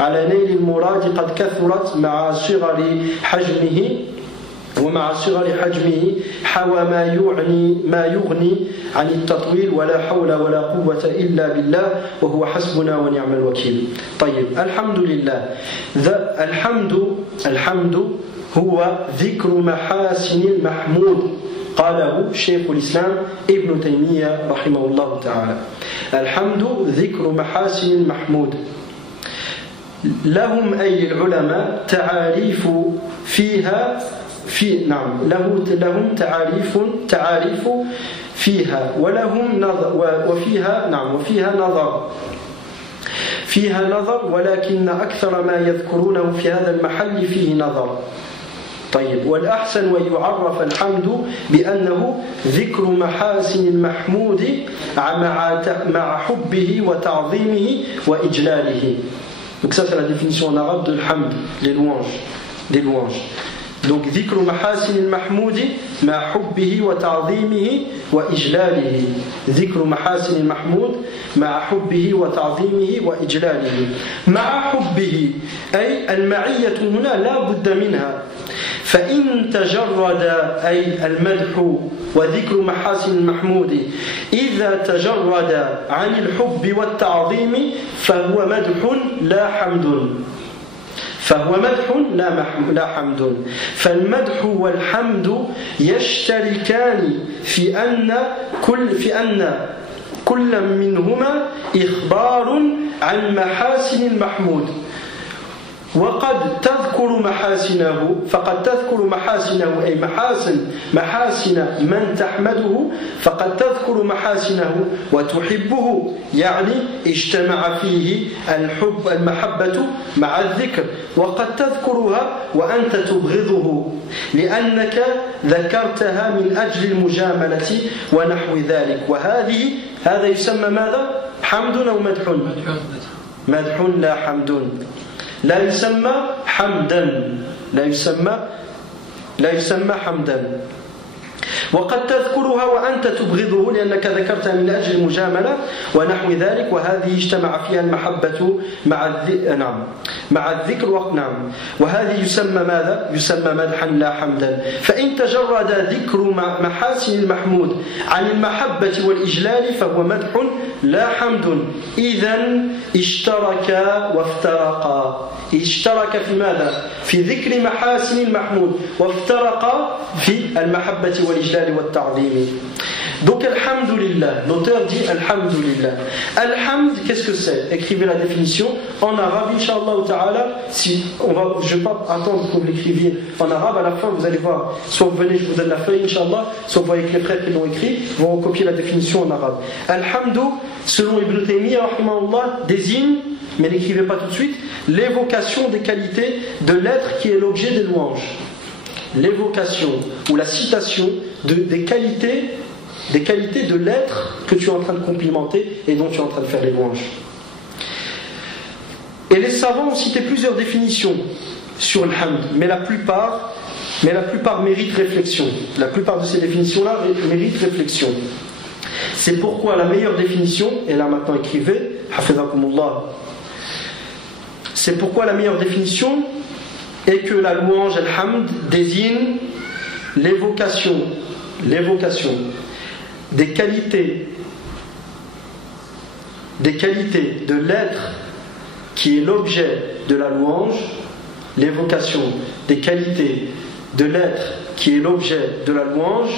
على نيل المراد قد كثرت مع صغر حجمه حوى ما يغني عن التطويل، ولا حول ولا قوة إلا بالله وهو حسبنا ونعم الوكيل. طيب، الحمد لله. الحمد هو ذكر محاسن المحمود، قاله شيخ الإسلام ابن تيمية رحمه الله تعالى. الحمد ذكر محاسن المحمود. لهم أي العلماء تعاريف فيها لهم تعاريف فيها ولهم نظر فيها نظر ولكن أكثر ما يذكرونه في هذا المحل فيه نظر. طيب، والأحسن ويعرف الحمد بأنه ذكر محاسن المحمود مع حبه وتعظيمه وإجلاله. Donc ça c'est la définition en arabe de l'hamd, des louanges. Donc ذكر محاسن المحمود مع حبه وتعظيمه وإجلاله. ذكر محاسن المحمود مع حبه وتعظيمه وإجلاله. مع حبه أي المعية هنا لا بد منها، فإن تجرد أي المدح وذكر محاسن المحمود إذا تجرد عن الحب والتعظيم فهو مدح لا حمد. فالمدح والحمد يشتركان في أن كل منهما إخبار عن محاسن المحمود، وقد تذكر محاسنه أي محاسن من تحمده، فقد تذكر محاسنه وتحبه، يعني اجتمع فيه المحبة مع الذكر. وقد تذكرها وأنت تبغضه لأنك ذكرتها من أجل المجاملة ونحو ذلك. هذا يسمى ماذا؟ حمد أو مدح؟ مدح لا حمد. لا يسمى حمدا، لا يسمى حمدا. وقد تذكرها وأنت تبغضه لأنك ذكرتها من أجل المجاملة ونحو ذلك، وهذه اجتمع فيها المحبة مع الذكر. وهذه يسمى ماذا؟ يسمى مدحا لا حمدا. فإن تجرد ذكر محاسن المحمود عن المحبة والإجلال فهو مدح لا حمد. إذن اشتركا وافترقا. اشترك في ماذا؟ في ذكر محاسن المحمود، وافترقا في المحبة والإجلال الإجلال والتعظيم. Donc alhamdulillah, l'auteur dit alhamdulillah. Alhamd, qu'est-ce que c'est? Écrivez la définition en arabe, Inch'Allah ta'ala. Si je ne vais pas attendre que vous l'écriviez en arabe, à la fin vous allez voir, soit vous venez, je vous donne la feuille, Inch'Allah, soit vous voyez que les frères qui l'ont écrit vont copier la définition en arabe. Alhamdu, selon Ibn Taymiyyah, désigne, mais n'écrivez pas tout de suite, l'évocation des qualités de l'être qui est l'objet des louanges. L'évocation ou la citation des qualités de l'être que tu es en train de complimenter et dont tu es en train de faire les louanges. Et les savants ont cité plusieurs définitions sur le hamd, mais la plupart méritent réflexion. La plupart de ces définitions-là méritent réflexion. C'est pourquoi la meilleure définition, et là maintenant écrivez, hafizakumullah, c'est pourquoi la meilleure définition est que la louange al-hamd désigne l'évocation des qualités de l'être qui est l'objet de la louange, l'évocation des qualités de l'être qui est l'objet de la louange,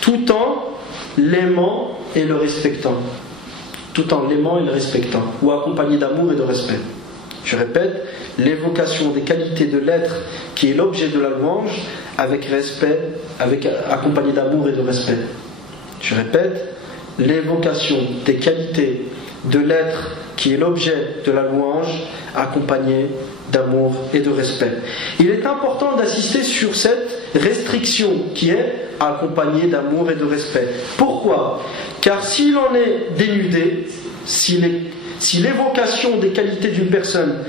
tout en l'aimant et le respectant. Tout en l'aimant et le respectant, ou accompagné d'amour et de respect. Je répète, l'évocation des qualités de l'être qui est l'objet de la louange, avec respect, accompagné d'amour et de respect. Je répète, l'évocation des qualités de l'être qui est l'objet de la louange, accompagné d'amour et de respect. Il est important d'insister sur cette restriction qui est accompagnée d'amour et de respect. Pourquoi? Car s'il en est dénudé, si l'évocation des qualités d'une personne,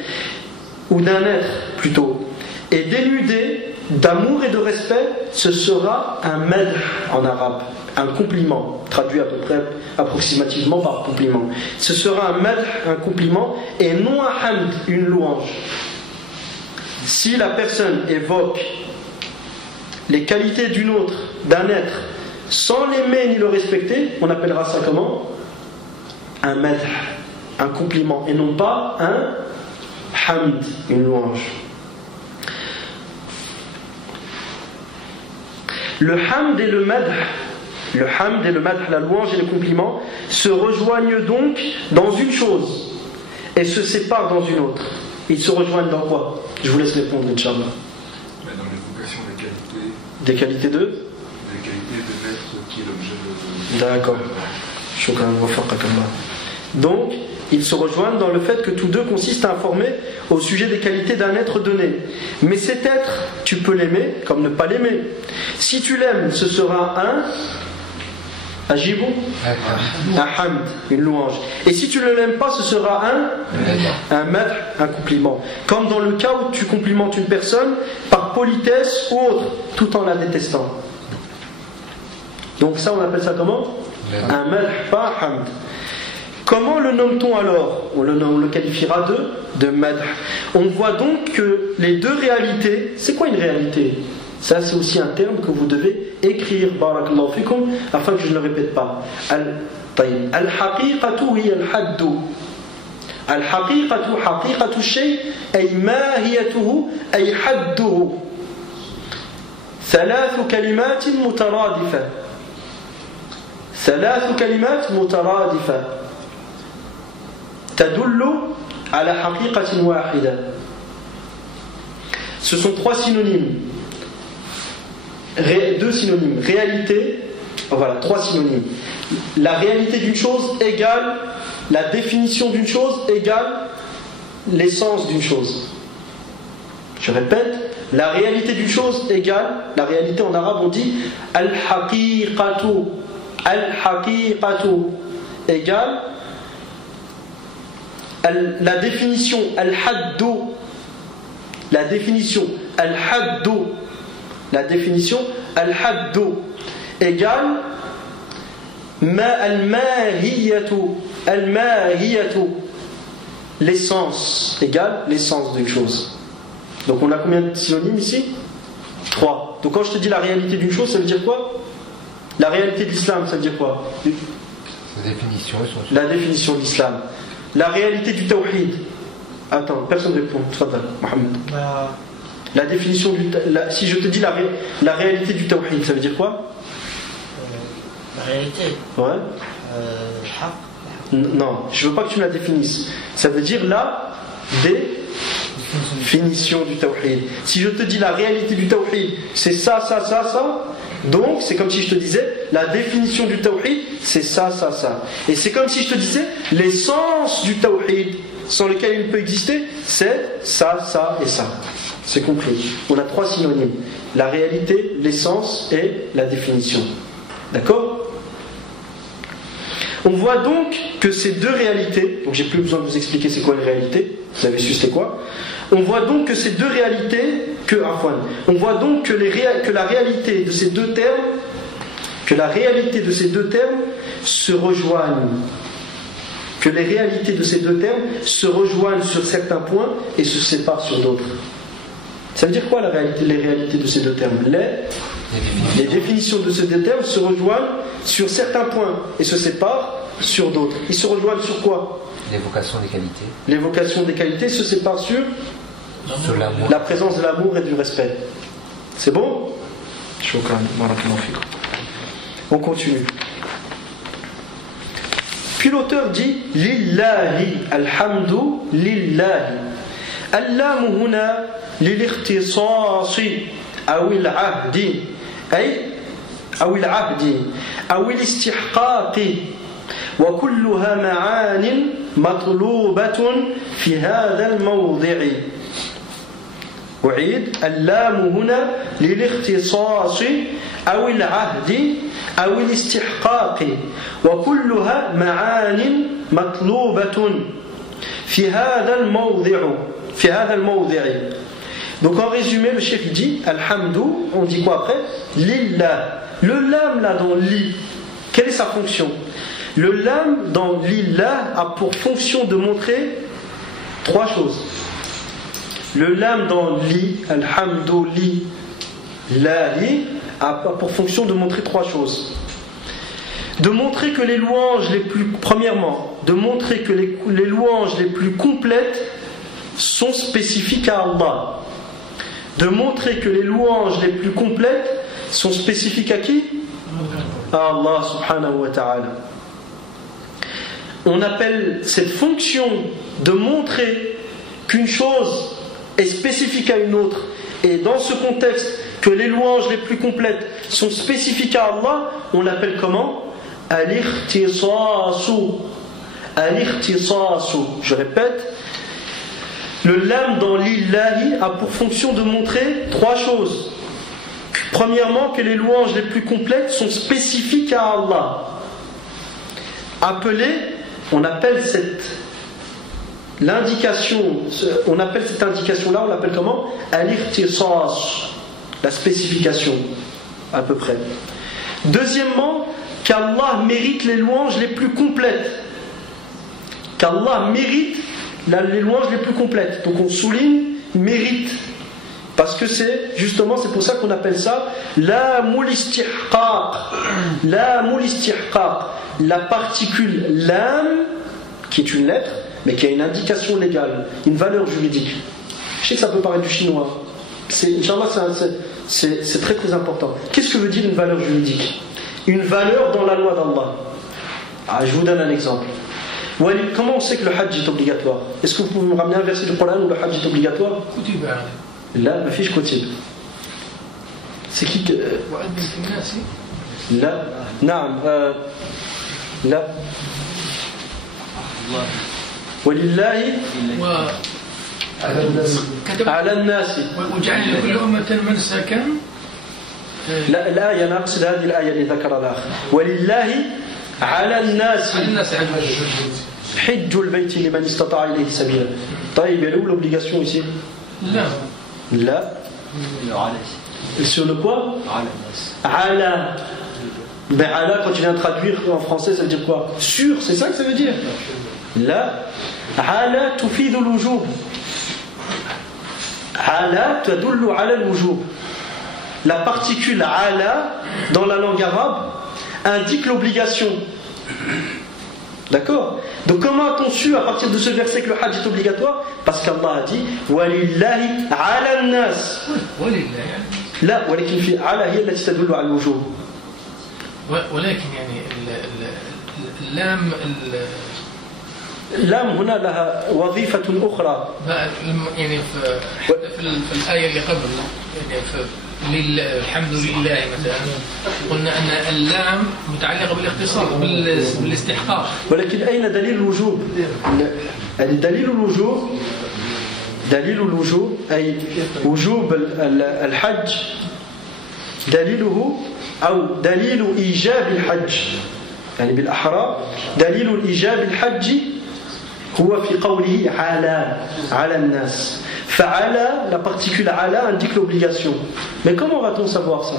ou d'un être plutôt, est dénudée d'amour et de respect, ce sera un madh en arabe, un compliment, traduit à peu près approximativement par compliment. Ce sera un madh, un compliment, et non un hamd, une louange. Si la personne évoque les qualités d'une autre, d'un être, sans l'aimer ni le respecter, on appellera ça comment? Un madh, un compliment, et non pas un hamd, une louange. Le hamd et le madh, la louange et le compliment, se rejoignent donc dans une chose et se séparent dans une autre. Ils se rejoignent dans quoi? Je vous laisse répondre, Inch'Allah. Dans l'évocation des qualités. Des qualités de? Des qualités de l'être qui est l'objet de. D'accord. Donc, ils se rejoignent dans le fait que tous deux consistent à informer au sujet des qualités d'un être donné. Mais cet être, tu peux l'aimer comme ne pas l'aimer. Si tu l'aimes, ce sera un ajibou, un hamd, une louange. Et si tu ne l'aimes pas, ce sera un madh, un compliment. Comme dans le cas où tu complimentes une personne par politesse ou autre, tout en la détestant. Donc ça, on appelle ça comment? Un madh, pas un hamd. Comment le nomme-t-on alors? On le qualifiera de madh. On voit donc que les deux réalités, c'est quoi une réalité? Ça, c'est aussi un terme que vous devez écrire, barakallahu fikum, afin que je ne le répète pas. Al-haqiqatu hiya al-haddu. Al-haqiqatu haqiqatu shay, ay mahiyatuhu, ay hadduhu. ثلاث كلمات مترادفة. ثلاث كلمات مترادفة. تدل على حقيقة واحدة. Ce sont trois synonymes. Deux synonymes. Réalité, voilà, trois synonymes. La réalité d'une chose égale la définition d'une chose égale l'essence d'une chose. Je répète, la réalité d'une chose égale, la réalité en arabe on dit al-haqiqatu. Al-haqiqatu égale la définition al-haddu. La définition al-haddu. La définition al-haddu égale al-mahiyatu. Al-mahiyatu. L'essence égale l'essence d'une chose. Donc on a combien de synonymes ici? 3. Donc quand je te dis la réalité d'une chose, ça veut dire quoi? La réalité de l'islam, ça veut dire quoi? La définition de l'islam. La réalité du tawhid. Attends, personne ne répond. Tfadal, Mohamed. La définition du... si je te dis la réalité du tawhid, ça veut dire quoi? La réalité. Ouais. Non, je veux pas que tu me la définisses. Ça veut dire la définition du tawhid. Si je te dis la réalité du tawhid, c'est ça, ça, ça, ça. Donc, c'est comme si je te disais, la définition du tawhid, c'est ça, ça, ça. Et c'est comme si je te disais, l'essence du tawhid, sans lequel il peut exister, c'est ça, ça et ça. C'est compris. On a 3 synonymes. La réalité, l'essence et la définition. D'accord ? On voit donc que ces 2 réalités, donc j'ai plus besoin de vous expliquer c'est quoi les réalités, vous avez su c'est quoi. On voit donc que ces 2 réalités, on voit donc que la réalité de ces 2 termes, se rejoignent. Que les réalités de ces 2 termes se rejoignent sur certains points et se séparent sur d'autres. Ça veut dire quoi les réalités de ces 2 termes ? Les définitions de ces 2 termes se rejoignent sur certains points et se séparent sur d'autres. Ils se rejoignent sur quoi ? L'évocation des qualités. L'évocation des qualités se sépare sur l'amour. La présence de l'amour et du respect. C'est bon ? On continue. Puis l'auteur dit Lillahi, alhamdu lillahi. Allamu huna lilikhtisasi aw al-ahdi أو العهد أو الاستحقاق وكلها معان مطلوبة في هذا الموضع. أعيد اللام هنا للاختصاص أو العهد أو الاستحقاق وكلها معان مطلوبة في هذا الموضع. Donc en résumé, le cheikh dit Alhamdou, on dit quoi après ? Lillah. Le lam là dans li, quelle est sa fonction ? Le lam dans lillah a pour fonction de montrer 3 choses. Le lam dans li, Alhamdou li, lahi, a pour fonction de montrer 3 choses. De montrer que les louanges les plus, premièrement, de montrer que les louanges les plus complètes sont spécifiques à Allah. De montrer que les louanges les plus complètes sont spécifiques à qui ? À Allah subhanahu wa ta'ala. On appelle cette fonction de montrer qu'une chose est spécifique à une autre, et dans ce contexte que les louanges les plus complètes sont spécifiques à Allah, on l'appelle comment ? Al-ikhtisasu. Al-ikhtisasu. Je répète. Le lam dans l'illahi a pour fonction de montrer 3 choses. Premièrement, que les louanges les plus complètes sont spécifiques à Allah. On appelle cette indication-là, on l'appelle comment ? Al-ikhtisas, la spécification, à peu près. Deuxièmement, qu'Allah mérite les louanges les plus complètes. Qu'Allah mérite les louanges les plus complètes. Donc on souligne mérite, parce que c'est pour ça qu'on appelle ça la mulistihqaq. La particule lam, qui est une lettre mais qui a une indication légale, une valeur juridique. Je sais que ça peut paraître du chinois, Inch'Allah, c'est très très important. Qu'est-ce que veut dire une valeur juridique ? Une valeur dans la loi d'Allah. Je vous donne un exemple. Comment on sait que le hajj est obligatoire ? Est-ce que vous pouvez me ramener un verset du Coran où le hajj est obligatoire ? Là, ma fiche Kotib. C'est qui que... Là, naam, là. Walillahi ala الناس وجعل لكل أمة منسكا. لا الآية أنا أقصد هذه الآية اللي ذكرها الأخ. ولله على الناس حج البيت لمن استطاع إليه سبيلا. طيب, elle est où l'obligation ici? Là. Sur le quoi? Ala. Ben ala, quand tu viens de traduire en français, ça veut dire quoi? Sur, c'est ça que ça veut dire? Là. Ala tufidu l'wujub. Ala tadullu ala l'wujub. La particule ala dans la langue arabe indique l'obligation. D'accord? Donc comment a-t-on su à partir de ce verset que le hajj est obligatoire? Parce qu'Allah a dit walillahi ala an-nas. La walakin fi ala hiya allati tadullu ala al-wujub. ولكن يعني اللام اللام هنا لها وظيفة أخرى. يعني في الآية اللي قبل يعني الحمد لله مثلا قلنا أن اللام متعلقة بالاختصاص بالاستحقاق. ولكن أين دليل الوجوب؟ يعني دليل الوجوب أي وجوب الحج دليله أو دليل إيجاب الحج يعني بالأحرى دليل الإيجاب الحج هو في قوله على الناس. فعلى, la particule ala indique l'obligation. Mais comment va-t-on savoir ça?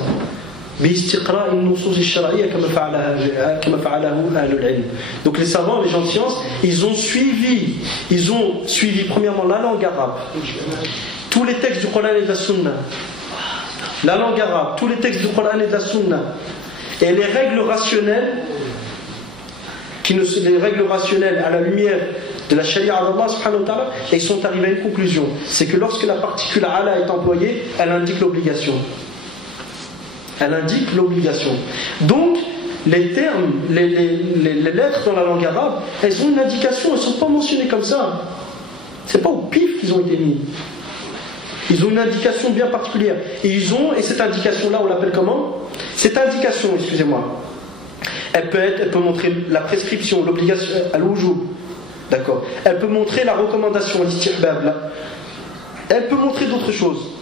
باستقراء النصوص الشرعية كما فعله أهل العلم. Donc les savants, les gens de science, ils ont suivi premièrement la langue arabe, tous les textes du Coran et de la Sunna, la langue arabe, tous les textes du Coran et de la Sunna, et les règles rationnelles à la lumière de la charia d'Allah subhanahu wa ta'ala, et ils sont arrivés à une conclusion, c'est que lorsque la particule ala est employée, elle indique l'obligation. Donc les termes, les lettres dans la langue arabe, elles ont une indication, elles ne sont pas mentionnées comme ça. C'est pas au pif qu'ils ont été mis. Ils ont une indication bien particulière. Et cette indication-là, on l'appelle comment? Cette indication, excusez-moi, elle peut montrer la prescription, l'obligation, al-wujub. D'accord. Elle peut montrer la recommandation, al-istihbab. Elle peut montrer d'autres choses.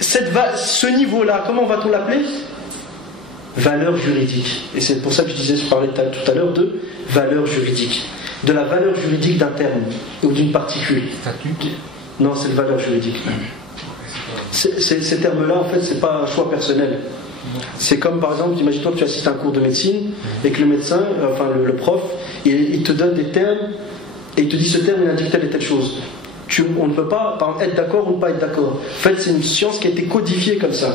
Ce niveau-là, comment va-t-on l'appeler? Valeur juridique. Et c'est pour ça que je parlais tout à l'heure de valeur juridique. De la valeur juridique d'un terme ou d'une particule. Non, c'est une valeur juridique. Ces termes-là, en fait, c'est pas un choix personnel. C'est comme par exemple, imagine-toi que tu assistes à un cours de médecine et que le médecin, enfin le prof, il te donne des termes et il te dit ce terme il indique telle et telle chose. On ne peut pas être d'accord ou ne pas être d'accord. En fait, c'est une science qui a été codifiée comme ça.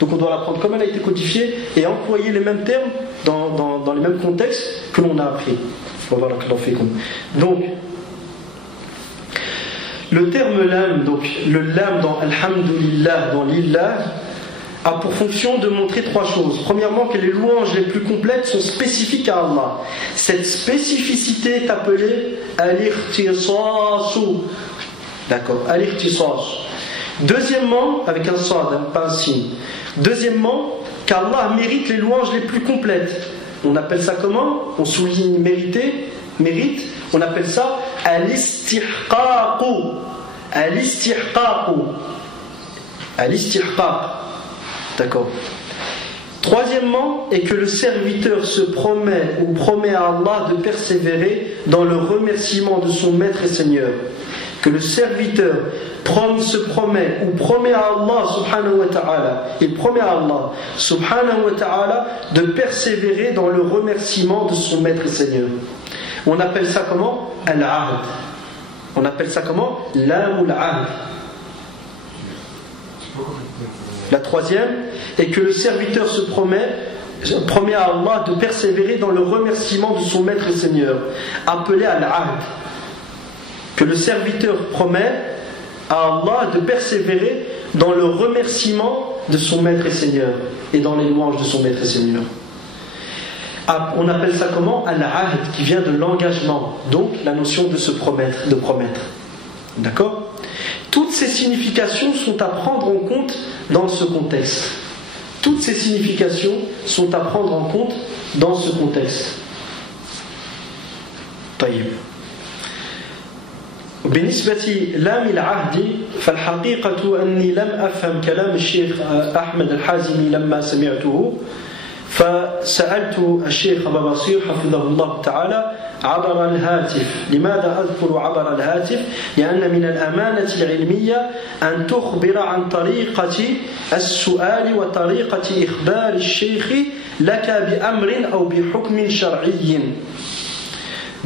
Donc on doit l'apprendre comme elle a été codifiée et employer les mêmes termes dans les mêmes contextes que l'on a appris. On va voir que l'on fait comme. Donc, le terme lam, donc le lam dans Alhamdulillah, dans l'illah, a pour fonction de montrer trois choses. Premièrement, que les louanges les plus complètes sont spécifiques à Allah. Cette spécificité est appelée al-ikhtisasu. D'accord, al-ikhtisas. Deuxièmement, avec un sad, pas un signe. Deuxièmement, qu'Allah mérite les louanges les plus complètes. On appelle ça comment? On souligne mérite. On appelle ça al-istihqaqu. Al-istihqaq. D'accord. Troisièmement, est que le serviteur se promet à Allah de persévérer dans le remerciement de son maître et Seigneur. Que le serviteur promet à Allah subhanahu wa ta'ala, il promet à Allah subhanahu wa ta'ala de persévérer dans le remerciement de son maître et Seigneur. On appelle ça comment? Al-ahd. On appelle ça comment? Lamul ahd. La troisième est que le serviteur se promet à Allah de persévérer dans le remerciement de son maître et Seigneur, appelé al-ahd. Que le serviteur promet à Allah de persévérer dans le remerciement de son maître et Seigneur et dans les louanges de son maître et Seigneur. On appelle ça comment? Al-ahd, qui vient de l'engagement, donc la notion de se promettre, de promettre. D'accord? Toutes ces significations sont à prendre en compte dans ce contexte. Toutes ces significations sont à prendre en compte dans ce contexte. طيب. بالنسبة لام العهد فالحقيقة أني لم أفهم كلام الشيخ أحمد الحازمي لما سمعته فسألت الشيخ أبا بصير حفظه الله تعالى عبر الهاتف. لماذا أذكر عبر الهاتف؟ لأن من الأمانة العلمية أن تخبر عن طريقة السؤال وطريقة إخبار الشيخ لك بأمر أو بحكم شرعي.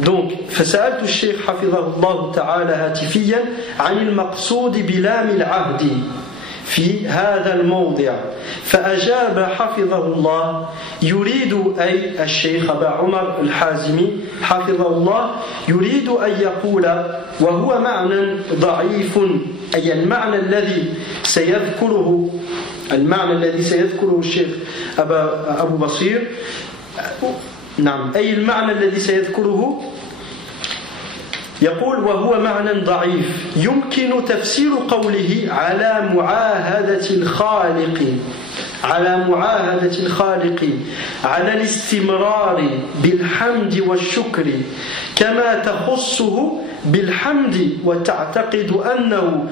Donc, فسألت الشيخ حفظه الله تعالى هاتفيا عن المقصود بلام العهد في هذا الموضع فأجاب حفظه الله يريد أي الشيخ أبا عمر الحازمي حفظه الله يريد أن يقول وهو معنى ضعيف أي المعنى الذي سيذكره الشيخ أبو بصير نعم أي المعنى الذي سيذكره يقول وهو معنى ضعيف يمكن تفسير قوله على معاهدة الخالق على الاستمرار بالحمد والشكر كما تخصه بالحمد وتعتقد أنه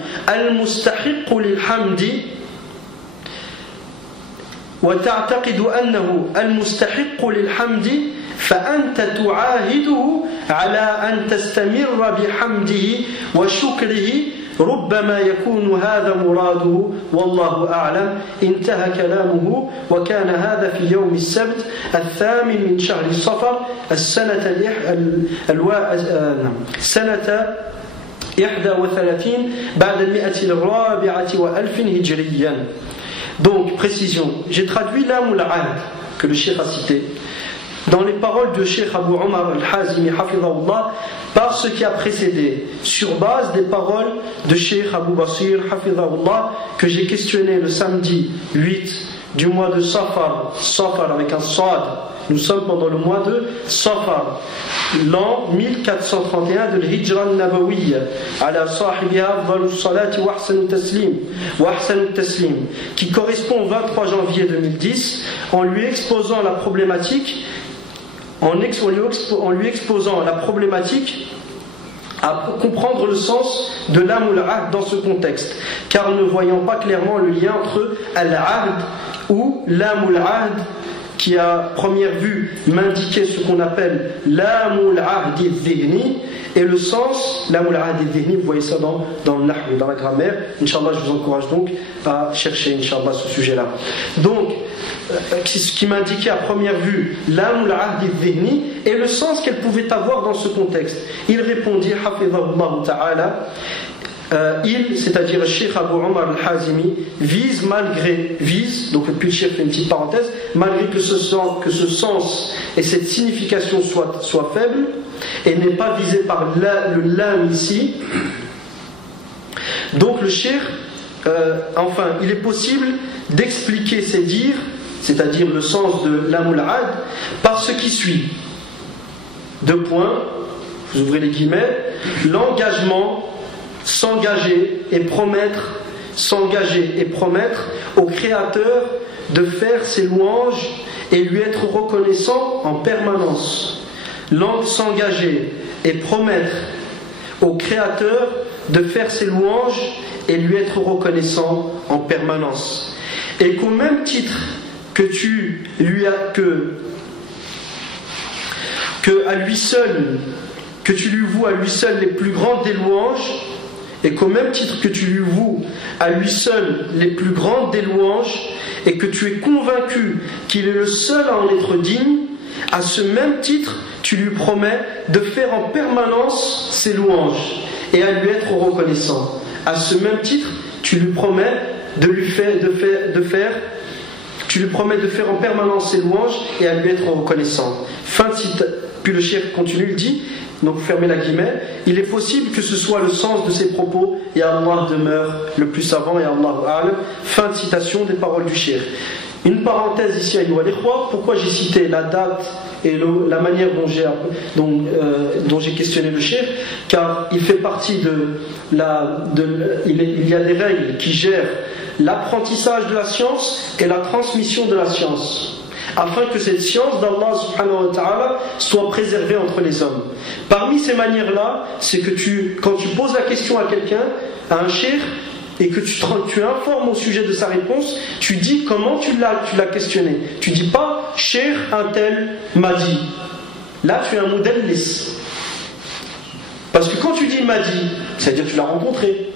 المستحق للحمد فأنت تعاهده على أن تستمر بحمده وشكره ربما يكون هذا مراده والله أعلم انتهى كلامه وكان هذا في يوم السبت 8 من شهر الصفر سنة 31 بعد 104 هجريا. Donc, précision, j'ai traduit l'âme ou l'ahd que le Cheikh a cité dans les paroles de Cheikh Abu Umar al-Hazimi Hafidhahullah par ce qui a précédé, sur base des paroles de Cheikh Abu Basir Hafidhahullah que j'ai questionné le samedi 8 du mois de Safar avec un Sad. Nous sommes pendant le mois de Safar, l'an 1431 de l'Hijra al-Nabawiyya, ala sahibiha afdalus salati wa ahsanu taslim, qui correspond au 23 janvier 2010, en lui exposant la problématique, à comprendre le sens de l'am ou l'ahd dans ce contexte, car ne voyant pas clairement le lien entre al-ahd ou l'am ou l'ahd, qui à première vue m'indiquait ce qu'on appelle l'amul ahdi dhihni, et le sens l'amul ahdi dhihni, vous voyez ça dans le nahw, dans la grammaire. Inch'Allah, je vous encourage donc à chercher Inch'Allah ce sujet-là. Donc, ce qui m'indiquait à première vue l'amul ahdi dhihni et le sens qu'elle pouvait avoir dans ce contexte. Il répondit hafidhahullah ta'ala, c'est-à-dire le Cheikh Abu Umar al-Hazimi vise, donc puis le Cheikh fait une petite parenthèse, malgré que ce sens et cette signification soient faibles et n'est pas visé par le lam ici. Donc le Cheikh, il est possible d'expliquer ces dires, c'est-à-dire le sens de lam ou l'ad, par ce qui suit. 2 points, vous ouvrez les guillemets, l'engagement, s'engager et promettre au Créateur de faire ses louanges et lui être reconnaissant en permanence. S'engager et promettre au Créateur de faire ses louanges et lui être reconnaissant en permanence. Et qu'au même titre que à lui seul, que tu lui voues à lui seul les plus grandes des louanges, et qu'au même titre que tu lui voues à lui seul les plus grandes des louanges, et que tu es convaincu qu'il est le seul à en être digne, à ce même titre, tu lui promets de faire en permanence ses louanges et à lui être reconnaissant. À ce même titre, tu lui promets de faire en permanence ses louanges et à lui être reconnaissant. Fin de citation. Puis le cheikh continue, il dit, donc vous fermez la guillemets, il est possible que ce soit le sens de ces propos et Allah demeure le plus savant et Allah a'lam. Fin de citation des paroles du cheikh. Une parenthèse ici à Ikhwa, pourquoi j'ai cité la date et la manière dont j'ai questionné le cheikh, car il fait partie il y a des règles qui gèrent l'apprentissage de la science et la transmission de la science, afin que cette science d'Allah subhanahu wa ta'ala soit préservée entre les hommes. Parmi ces manières-là, c'est que quand tu poses la question à quelqu'un, à un cheikh, et que tu informes au sujet de sa réponse, tu dis comment tu l'as questionné. Tu dis pas cheikh un tel m'a dit. Là tu es un modèle lisse. Parce que quand tu dis m'a dit, c'est-à-dire que tu l'as rencontré.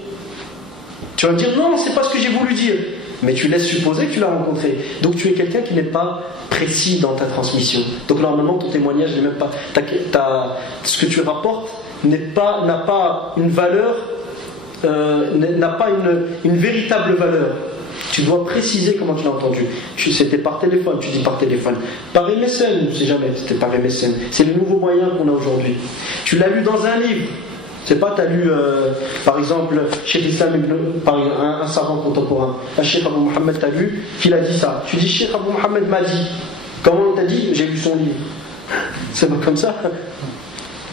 Tu vas me dire non, c'est pas ce que j'ai voulu dire. Mais tu laisses supposer que tu l'as rencontré. Donc tu es quelqu'un qui n'est pas précis dans ta transmission. Donc normalement ton témoignage n'est même pas. Ce que tu rapportes n'a pas une valeur, n'a pas une véritable valeur. Tu dois préciser comment tu l'as entendu. C'était par téléphone, tu dis par téléphone. Par MSN, je ne sais jamais, c'était par MSN. C'est le nouveau moyen qu'on a aujourd'hui. Tu l'as lu dans un livre. C'est pas, tu as lu, par exemple, Cheikh Islam par un savant contemporain, Cheikh Abou Mohammed, tu as lu qu'il a dit ça. Tu dis, Cheikh Abou Mohammed m'a dit. Comment il t'a dit? J'ai lu son livre. C'est pas comme ça.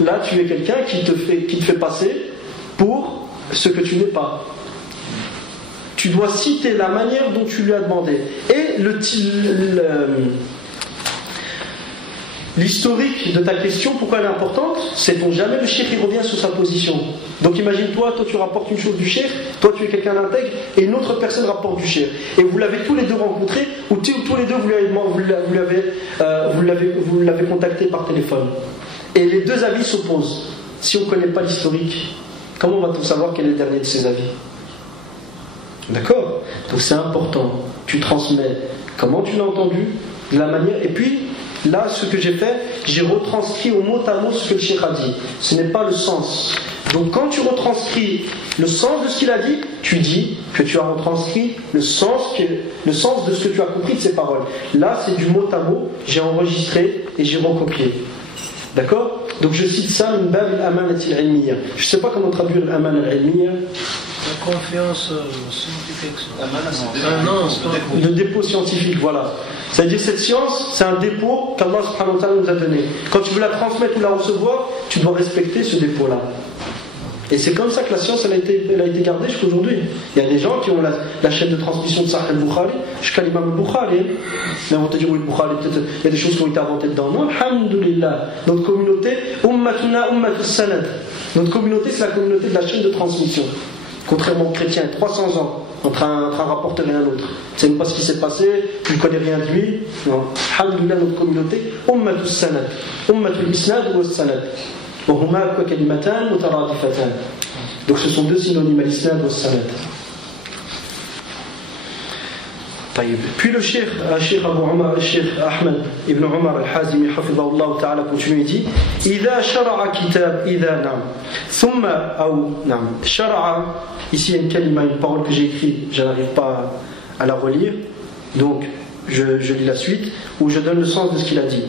Là, tu es quelqu'un qui te fait passer pour ce que tu n'es pas. Tu dois citer la manière dont tu lui as demandé. Et l'historique de ta question, pourquoi elle est importante? Sait-on jamais le cheikh il revient sur sa position. Donc imagine-toi, toi tu rapportes une chose du cheikh, toi tu es quelqu'un d'intègre, et une autre personne rapporte du cheikh. Et vous l'avez tous les deux rencontré, ou tous les deux vous l'avez contacté par téléphone. Et les deux avis s'opposent. Si on ne connaît pas l'historique, comment va-t-on savoir quel est le dernier de ces avis? D'accord? Donc c'est important. Tu transmets comment tu l'as entendu, de la manière. Et puis, là, ce que j'ai fait, j'ai retranscrit au mot à mot ce que le cheikh a dit. Ce n'est pas le sens. Donc quand tu retranscris le sens de ce qu'il a dit, tu dis que tu as retranscrit le sens de ce que tu as compris de ses paroles. Là, c'est du mot à mot. J'ai enregistré et j'ai recopié. D'accord? Donc je cite ça, min bab al-amanati al-ilmiyya. Je ne sais pas comment traduire l'amana al-ilmiyya. La confiance scientifique. Le dépôt scientifique, voilà. C'est-à-dire cette science, c'est un dépôt qu'Allah subhanahu wa ta'ala nous a donné. Quand tu veux la transmettre ou la recevoir, tu dois respecter ce dépôt-là. Et c'est comme ça que la science elle a été gardée jusqu'à aujourd'hui. Il y a des gens qui ont la chaîne de transmission de Sahih al-Bukhari jusqu'à l'imam al-Bukhari. Mais on va te dire, oui, Bukhari, peut-être il y a des choses qui ont été inventées dedans. Non, alhamdulillah. Notre communauté, ummatuna ummatus sanad. Notre communauté, c'est la communauté de la chaîne de transmission. Contrairement aux chrétiens, 300 ans entre un rapporteur et un autre. Tu ne sais même pas ce qui s'est passé, tu ne connais rien de lui. Non. Alhamdulillah, notre communauté, ummatus sanad. Ummatul isnad ou sanad. Donc ce sont deux synonymes, al-isnad wa sanad. Puis le cheikh Abu Umar, le cheikh Ahmed ibn Umar al-Hazimi hafidhahullah ta'ala continue et dit إذا شرع كتاب إذا نعم ثم أو نعم شرع, ici il y a une kalima, une parole que j'ai écrite, je n'arrive pas à la relire, donc je lis la suite où je donne le sens de ce qu'il a dit.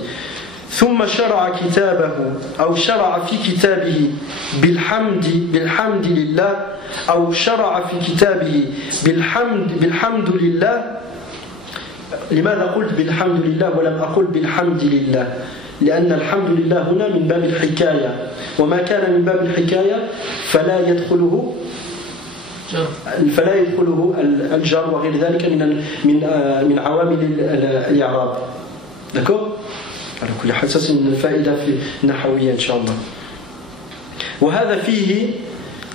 ثم شرع كتابه أو شرع في كتابه بالحمد لله أو شرع في كتابه بالحمد لله. لماذا قلت بالحمد لله ولم أقل بالحمد لله؟ لأن الحمد لله هنا من باب الحكاية، وما كان من باب الحكاية فلا يدخله الجر وغير ذلك من عوامل الإعراب. D'accord? على كل حال c'est une فائدة في النحوية إن شاء الله. وهذا فيه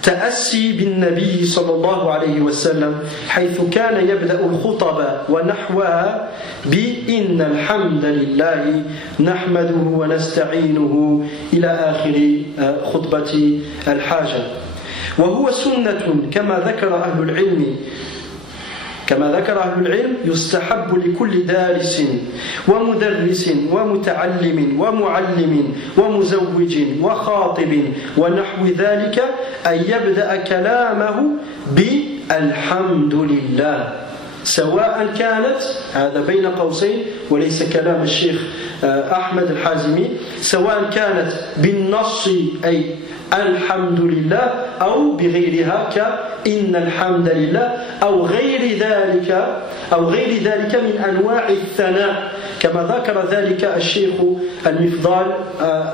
تأسي بالنبي صلى الله عليه وسلم حيث كان يبدأ الخطب ونحوها بإن الحمد لله نحمده ونستعينه إلى آخر خطبة الحاجة. وهو سنة كما ذكر أهل العلم يستحب لكل دارس ومدرس ومتعلم ومعلم ومزوج وخاطب ونحو ذلك أن يبدأ كلامه بالحمد لله، سواء كانت، هذا بين قوسين وليس كلام الشيخ أحمد الحازمي، سواء كانت بالنص أي الحمد لله أو بغيرها كإن الحمد لله أو غير ذلك من أنواع الثناء، كما ذكر ذلك الشيخ المفضال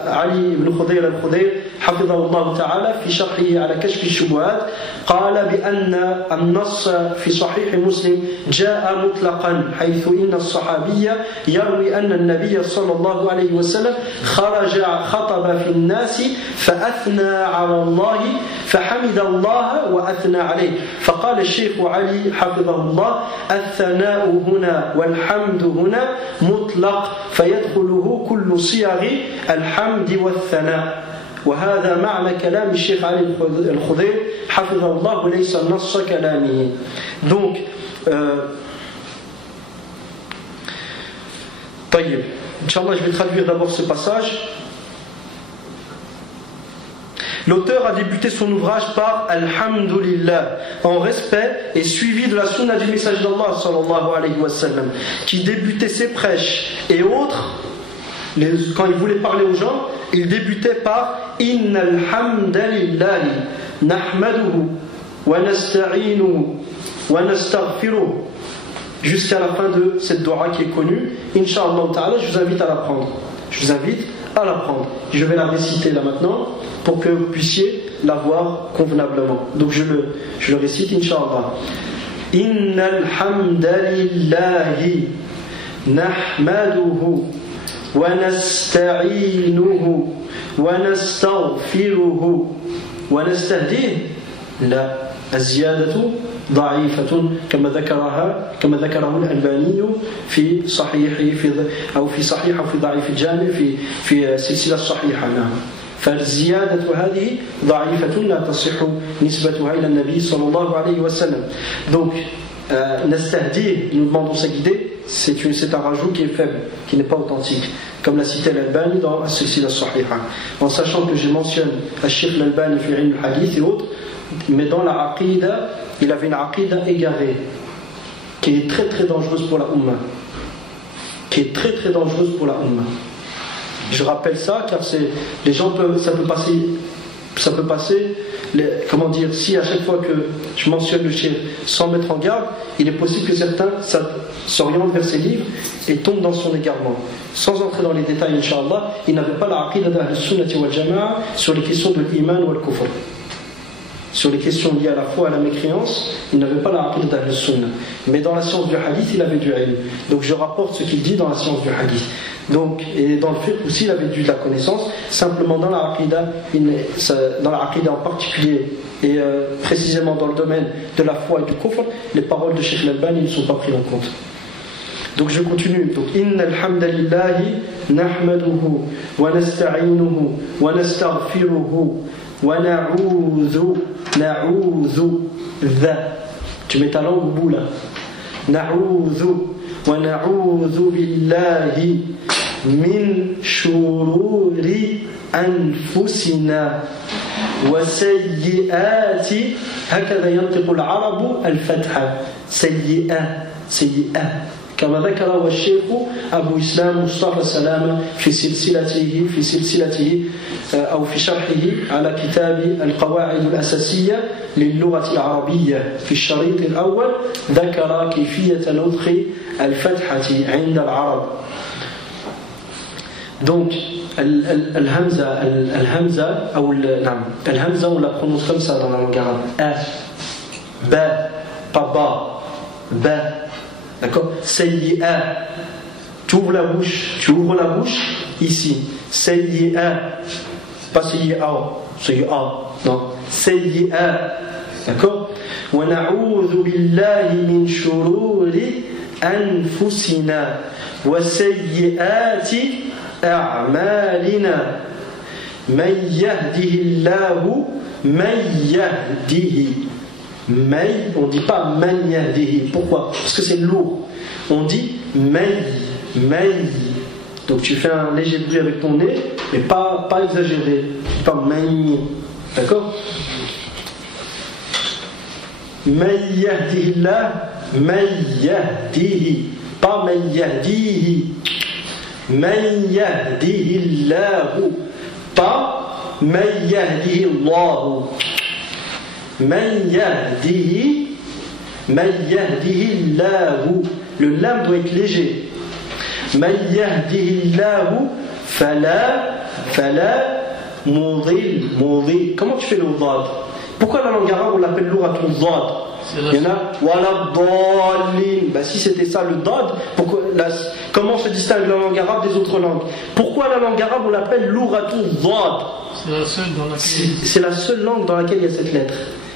علي بن خضير الخضير حفظه الله تعالى في شرحه على كشف الشبهات، قال بأن النص في صحيح مسلم جاء مطلقا، حيث إن الصحابي يروي أن النبي صلى الله عليه وسلم خطب في الناس فأثنى على الله فحمد الله وأثنى عليه، فقال الشيخ علي حفظه الله الثناء هنا والحمد هنا مطلق فيدخله كل صيغ الحمد والثناء. وهذا معنى كلام الشيخ علي الخضير حفظه الله وليس نص كلامه. Donc Inch'Allah, je vais traduire d'abord ce passage. L'auteur a débuté son ouvrage par Alhamdulillah, en respect et suivi de la sunna du message d'Allah sallallahu alayhi wa sallam, qui débutait ses prêches et autres. Quand il voulait parler aux gens, il débutait par Innal hamdalillahi nahmaduhu wa nasta'inuhu wa nastaghfiruh, jusqu'à la fin de cette dua qui est connue. Inch'Allah ta'ala, je vous invite à l'apprendre. Je vais la réciter là maintenant pour que vous puissiez la voir convenablement. Donc je le récite, Inch'Allah. Innal hamdalillahi nahmaduhu wa nasta'inuhu wa nastaghfiruhu wa nastahdihi. La الزيادة ضعيفة كما ذكره الألباني في صحيح أو في صحيح أو في ضعيف الجامع في سلسلة صحيحة. نعم. فالزيادة هذه ضعيفة لا تصح نسبتها إلى النبي صلى الله عليه وسلم. Donc nastahdi, nous demandons sa guidée, c'est un rajout qui est faible, qui n'est pas authentique, comme l'a cité l'Albani dans As-Silsila Sahiha, en sachant que je mentionne Al-Sheikh l'Albani fi Ilm al-Hadith et autres. Mais dans la aqida, il avait une aqida égarée, qui est très très dangereuse pour la Ummah. Je rappelle ça car les gens ça peut passer. Comment dire, si à chaque fois que je mentionne le shirk sans mettre en garde, il est possible que certains s'orientent vers ses livres et tombent dans son égarement. Sans entrer dans les détails, Inch'Allah, il n'avait pas la aqida d'Ahl Sunnati wal Jama'a sur les questions de l'iman ou al-kufr. Sur les questions liées à la foi et à la mécréance, il n'avait pas la aqida d'Ahl Sunnah. Mais dans la science du hadith, il avait du ilm. Donc je rapporte ce qu'il dit dans la science du hadith. Donc, et dans le fiqh aussi, il avait de la connaissance. Simplement dans la aqida en particulier, et précisément dans le domaine de la foi et du kufr, les paroles de Sheikh Al-Albani ne sont pas prises en compte. Donc je continue. Donc innal hamdalillahi nahmaduhu wa nasta'inuhu wa nastaghfiruhu wa na'udhu tu mets ta langue au bout là. Na'udhu wa na'udhu billahi min shururi anfusina wa sayyiati. هكذا ينطق العرب الفتحة سيئة كما ذكره الشيخ أبو إسلام مصطفى سلامة في سلسلته أو في شرحه على كتاب القواعد الأساسية للغة العربية. في الشريط الأول ذكر كيفية نطق الفتحة عند العرب. Donc الهمزة on la prononce comme ça dans la langue arabe. Ba, pas ba, ba. D'accord? Sayyi'a. Tu ouvres la bouche ici. Sayyi'a. Pas sayyi'a. Non. Sayyi'a. D'accord? Wa na'udhu billahi min shururi anfusina wa sayyi'ati a'malina. Man yahdihillahu man yahdihi. May, on ne dit pas man yahdihi. Pourquoi? Parce que c'est lourd. On dit may. Donc tu fais un léger bruit avec ton nez, mais pas exagéré. Pas may. D'accord? May yahdihillah, may yahdihi. Pas may yahdihi. May yahdihillahu. Pas may yahdihillahu. Man yahdihi Allahu. Le lam doit être léger. Man yahdihi Allahu fala mudil. Comment tu fais le dad? Pourquoi la langue arabe on l'appelle l'ouratul dad? Il y en a wala dallin. Si c'était ça le dad, comment se distingue la langue arabe des autres langues? Pourquoi la langue arabe on l'appelle l'ouratul dad? C'est la seule langue dans laquelle il y a cette lettre.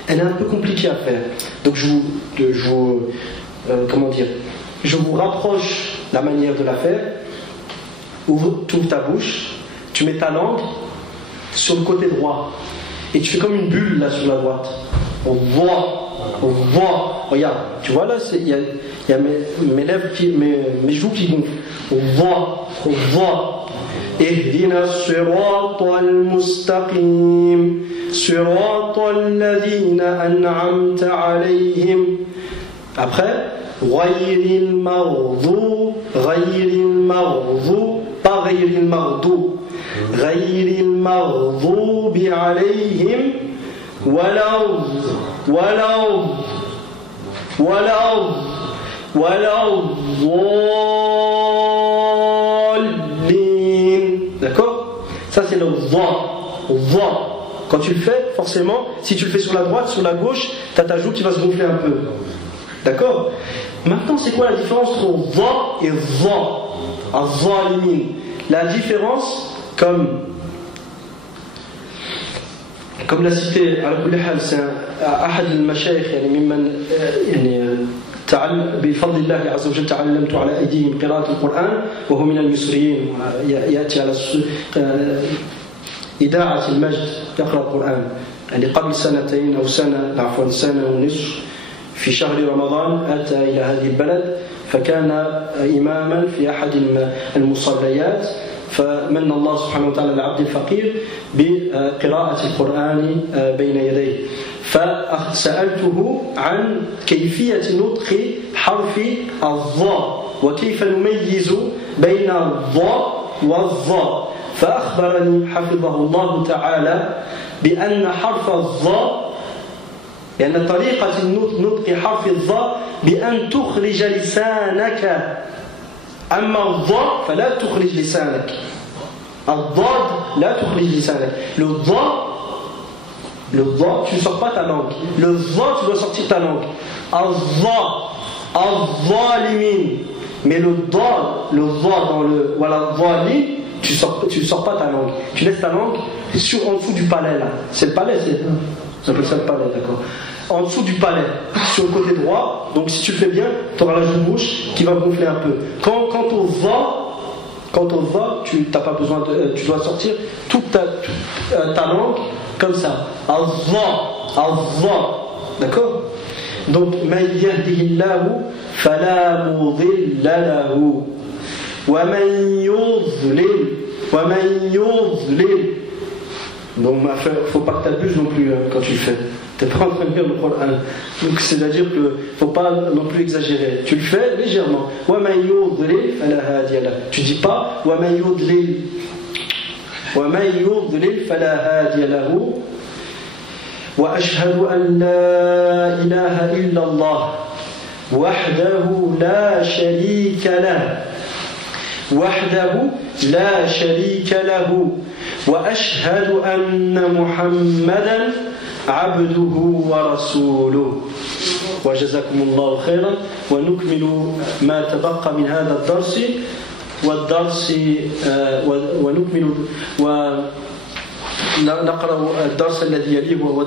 Elle est un peu compliquée à faire. Donc je vous rapproche la manière de la faire. Tu ouvres ta bouche, tu mets ta langue sur le côté droit et tu fais comme une bulle là sur la droite. On voit. Regarde, tu vois là, il y a mes lèvres, mes joues qui gonflent. On voit. اهدنا الصراط المستقيم صراط الذين أنعمت عليهم. Après, غير المغضوب pas غير المغضوب غير المغضوب عليهم ولا الضالين. D'accord? Ça c'est le va. Quand tu le fais, forcément, si tu le fais sur la droite, sur la gauche, tu as ta joue qui va se gonfler un peu. D'accord? Maintenant, c'est quoi la différence entre va et va? La différence, comme l'a cité على كل حال أحد المشايخ يعني ممن يعني بفضل الله عز وجل تعلمت على أيديهم قراءة القرآن وهو من المصريين يأتي على إذاعة المجد يقرأ القرآن يعني قبل سنتين أو سنة ونصف في شهر رمضان أتى إلى هذه البلد فكان إماما في أحد المصليات فمن الله سبحانه وتعالى العبد الفقير بقراءة القرآن بين يديه فسألته عن كيفية نطق حرف الظاء وكيف نميز بين الظاء والظاء فأخبرني حفظه الله تعالى بأن حرف الظاء لأن طريقة نطق حرف الظاء بأن تخرج لسانك أما الظاء فلا تخرج لسانك الضاد لا تخرج لسانك le ضاد tu ne sors pas ta langue le ظا tu dois sortir ta langue الظالمين mais le ضاد dans le voilà ظالم tu sors pas ta langue tu laisses ta langue en dessous du palais là c'est le palais on appelle ça le palais d'accord en dessous du palais sur le côté droit donc si tu le fais bien tu auras la joue gauche qui va gonfler un peu quant au va tu n'as pas besoin tu dois sortir toute ta langue comme ça al-va d'accord donc man yahdihillahu fala mudilla lahu wa man yudlil donc il ne faut pas que tu abuses non plus quand tu le fais tu n'es pas en train de lire le Coran donc c'est à dire qu'il ne faut pas non plus exagérer tu le fais légèrement wa man yudlil fala hadiya lahu tu dis pas wa man yudlil fala hadiya lahu wa ashhadu an la ilaha illa Allah wahdahu la sharika lahu وأشهد أن محمدا عبده ورسوله وجزاكم الله خيرا ونكمل ما تبقى من هذا الدرس ونكمل ونقرأ الدرس الذي يليه وهو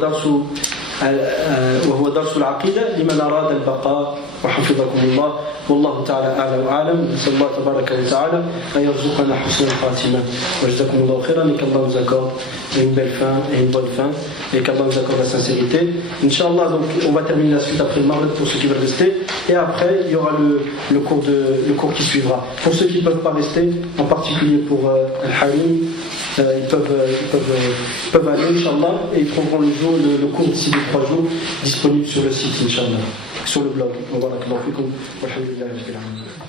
درس العقيدة لمن أراد البقاء وحفظكم الله والله تعالى أعلى وأعلم نسأل الله تبارك وتعالى أن يرزقنا حسن الخاتمة وجزاكم الله خيرا et qu'Allah nous accorde une belle fin et une bonne fin et qu'Allah nous accorde la sincérité Inch'Allah donc on va terminer la suite après le Maghrib pour ceux qui veulent rester et après il y aura le cours qui suivra pour ceux qui ne peuvent pas rester en particulier pour Al-Halim ils peuvent aller Inch'Allah et ils trouveront le cours d'ici 2-3 jours disponible sur le site Inch'Allah sur le blog. Wa barakallahu fikum. Walhamdulillahi rabbil alamin.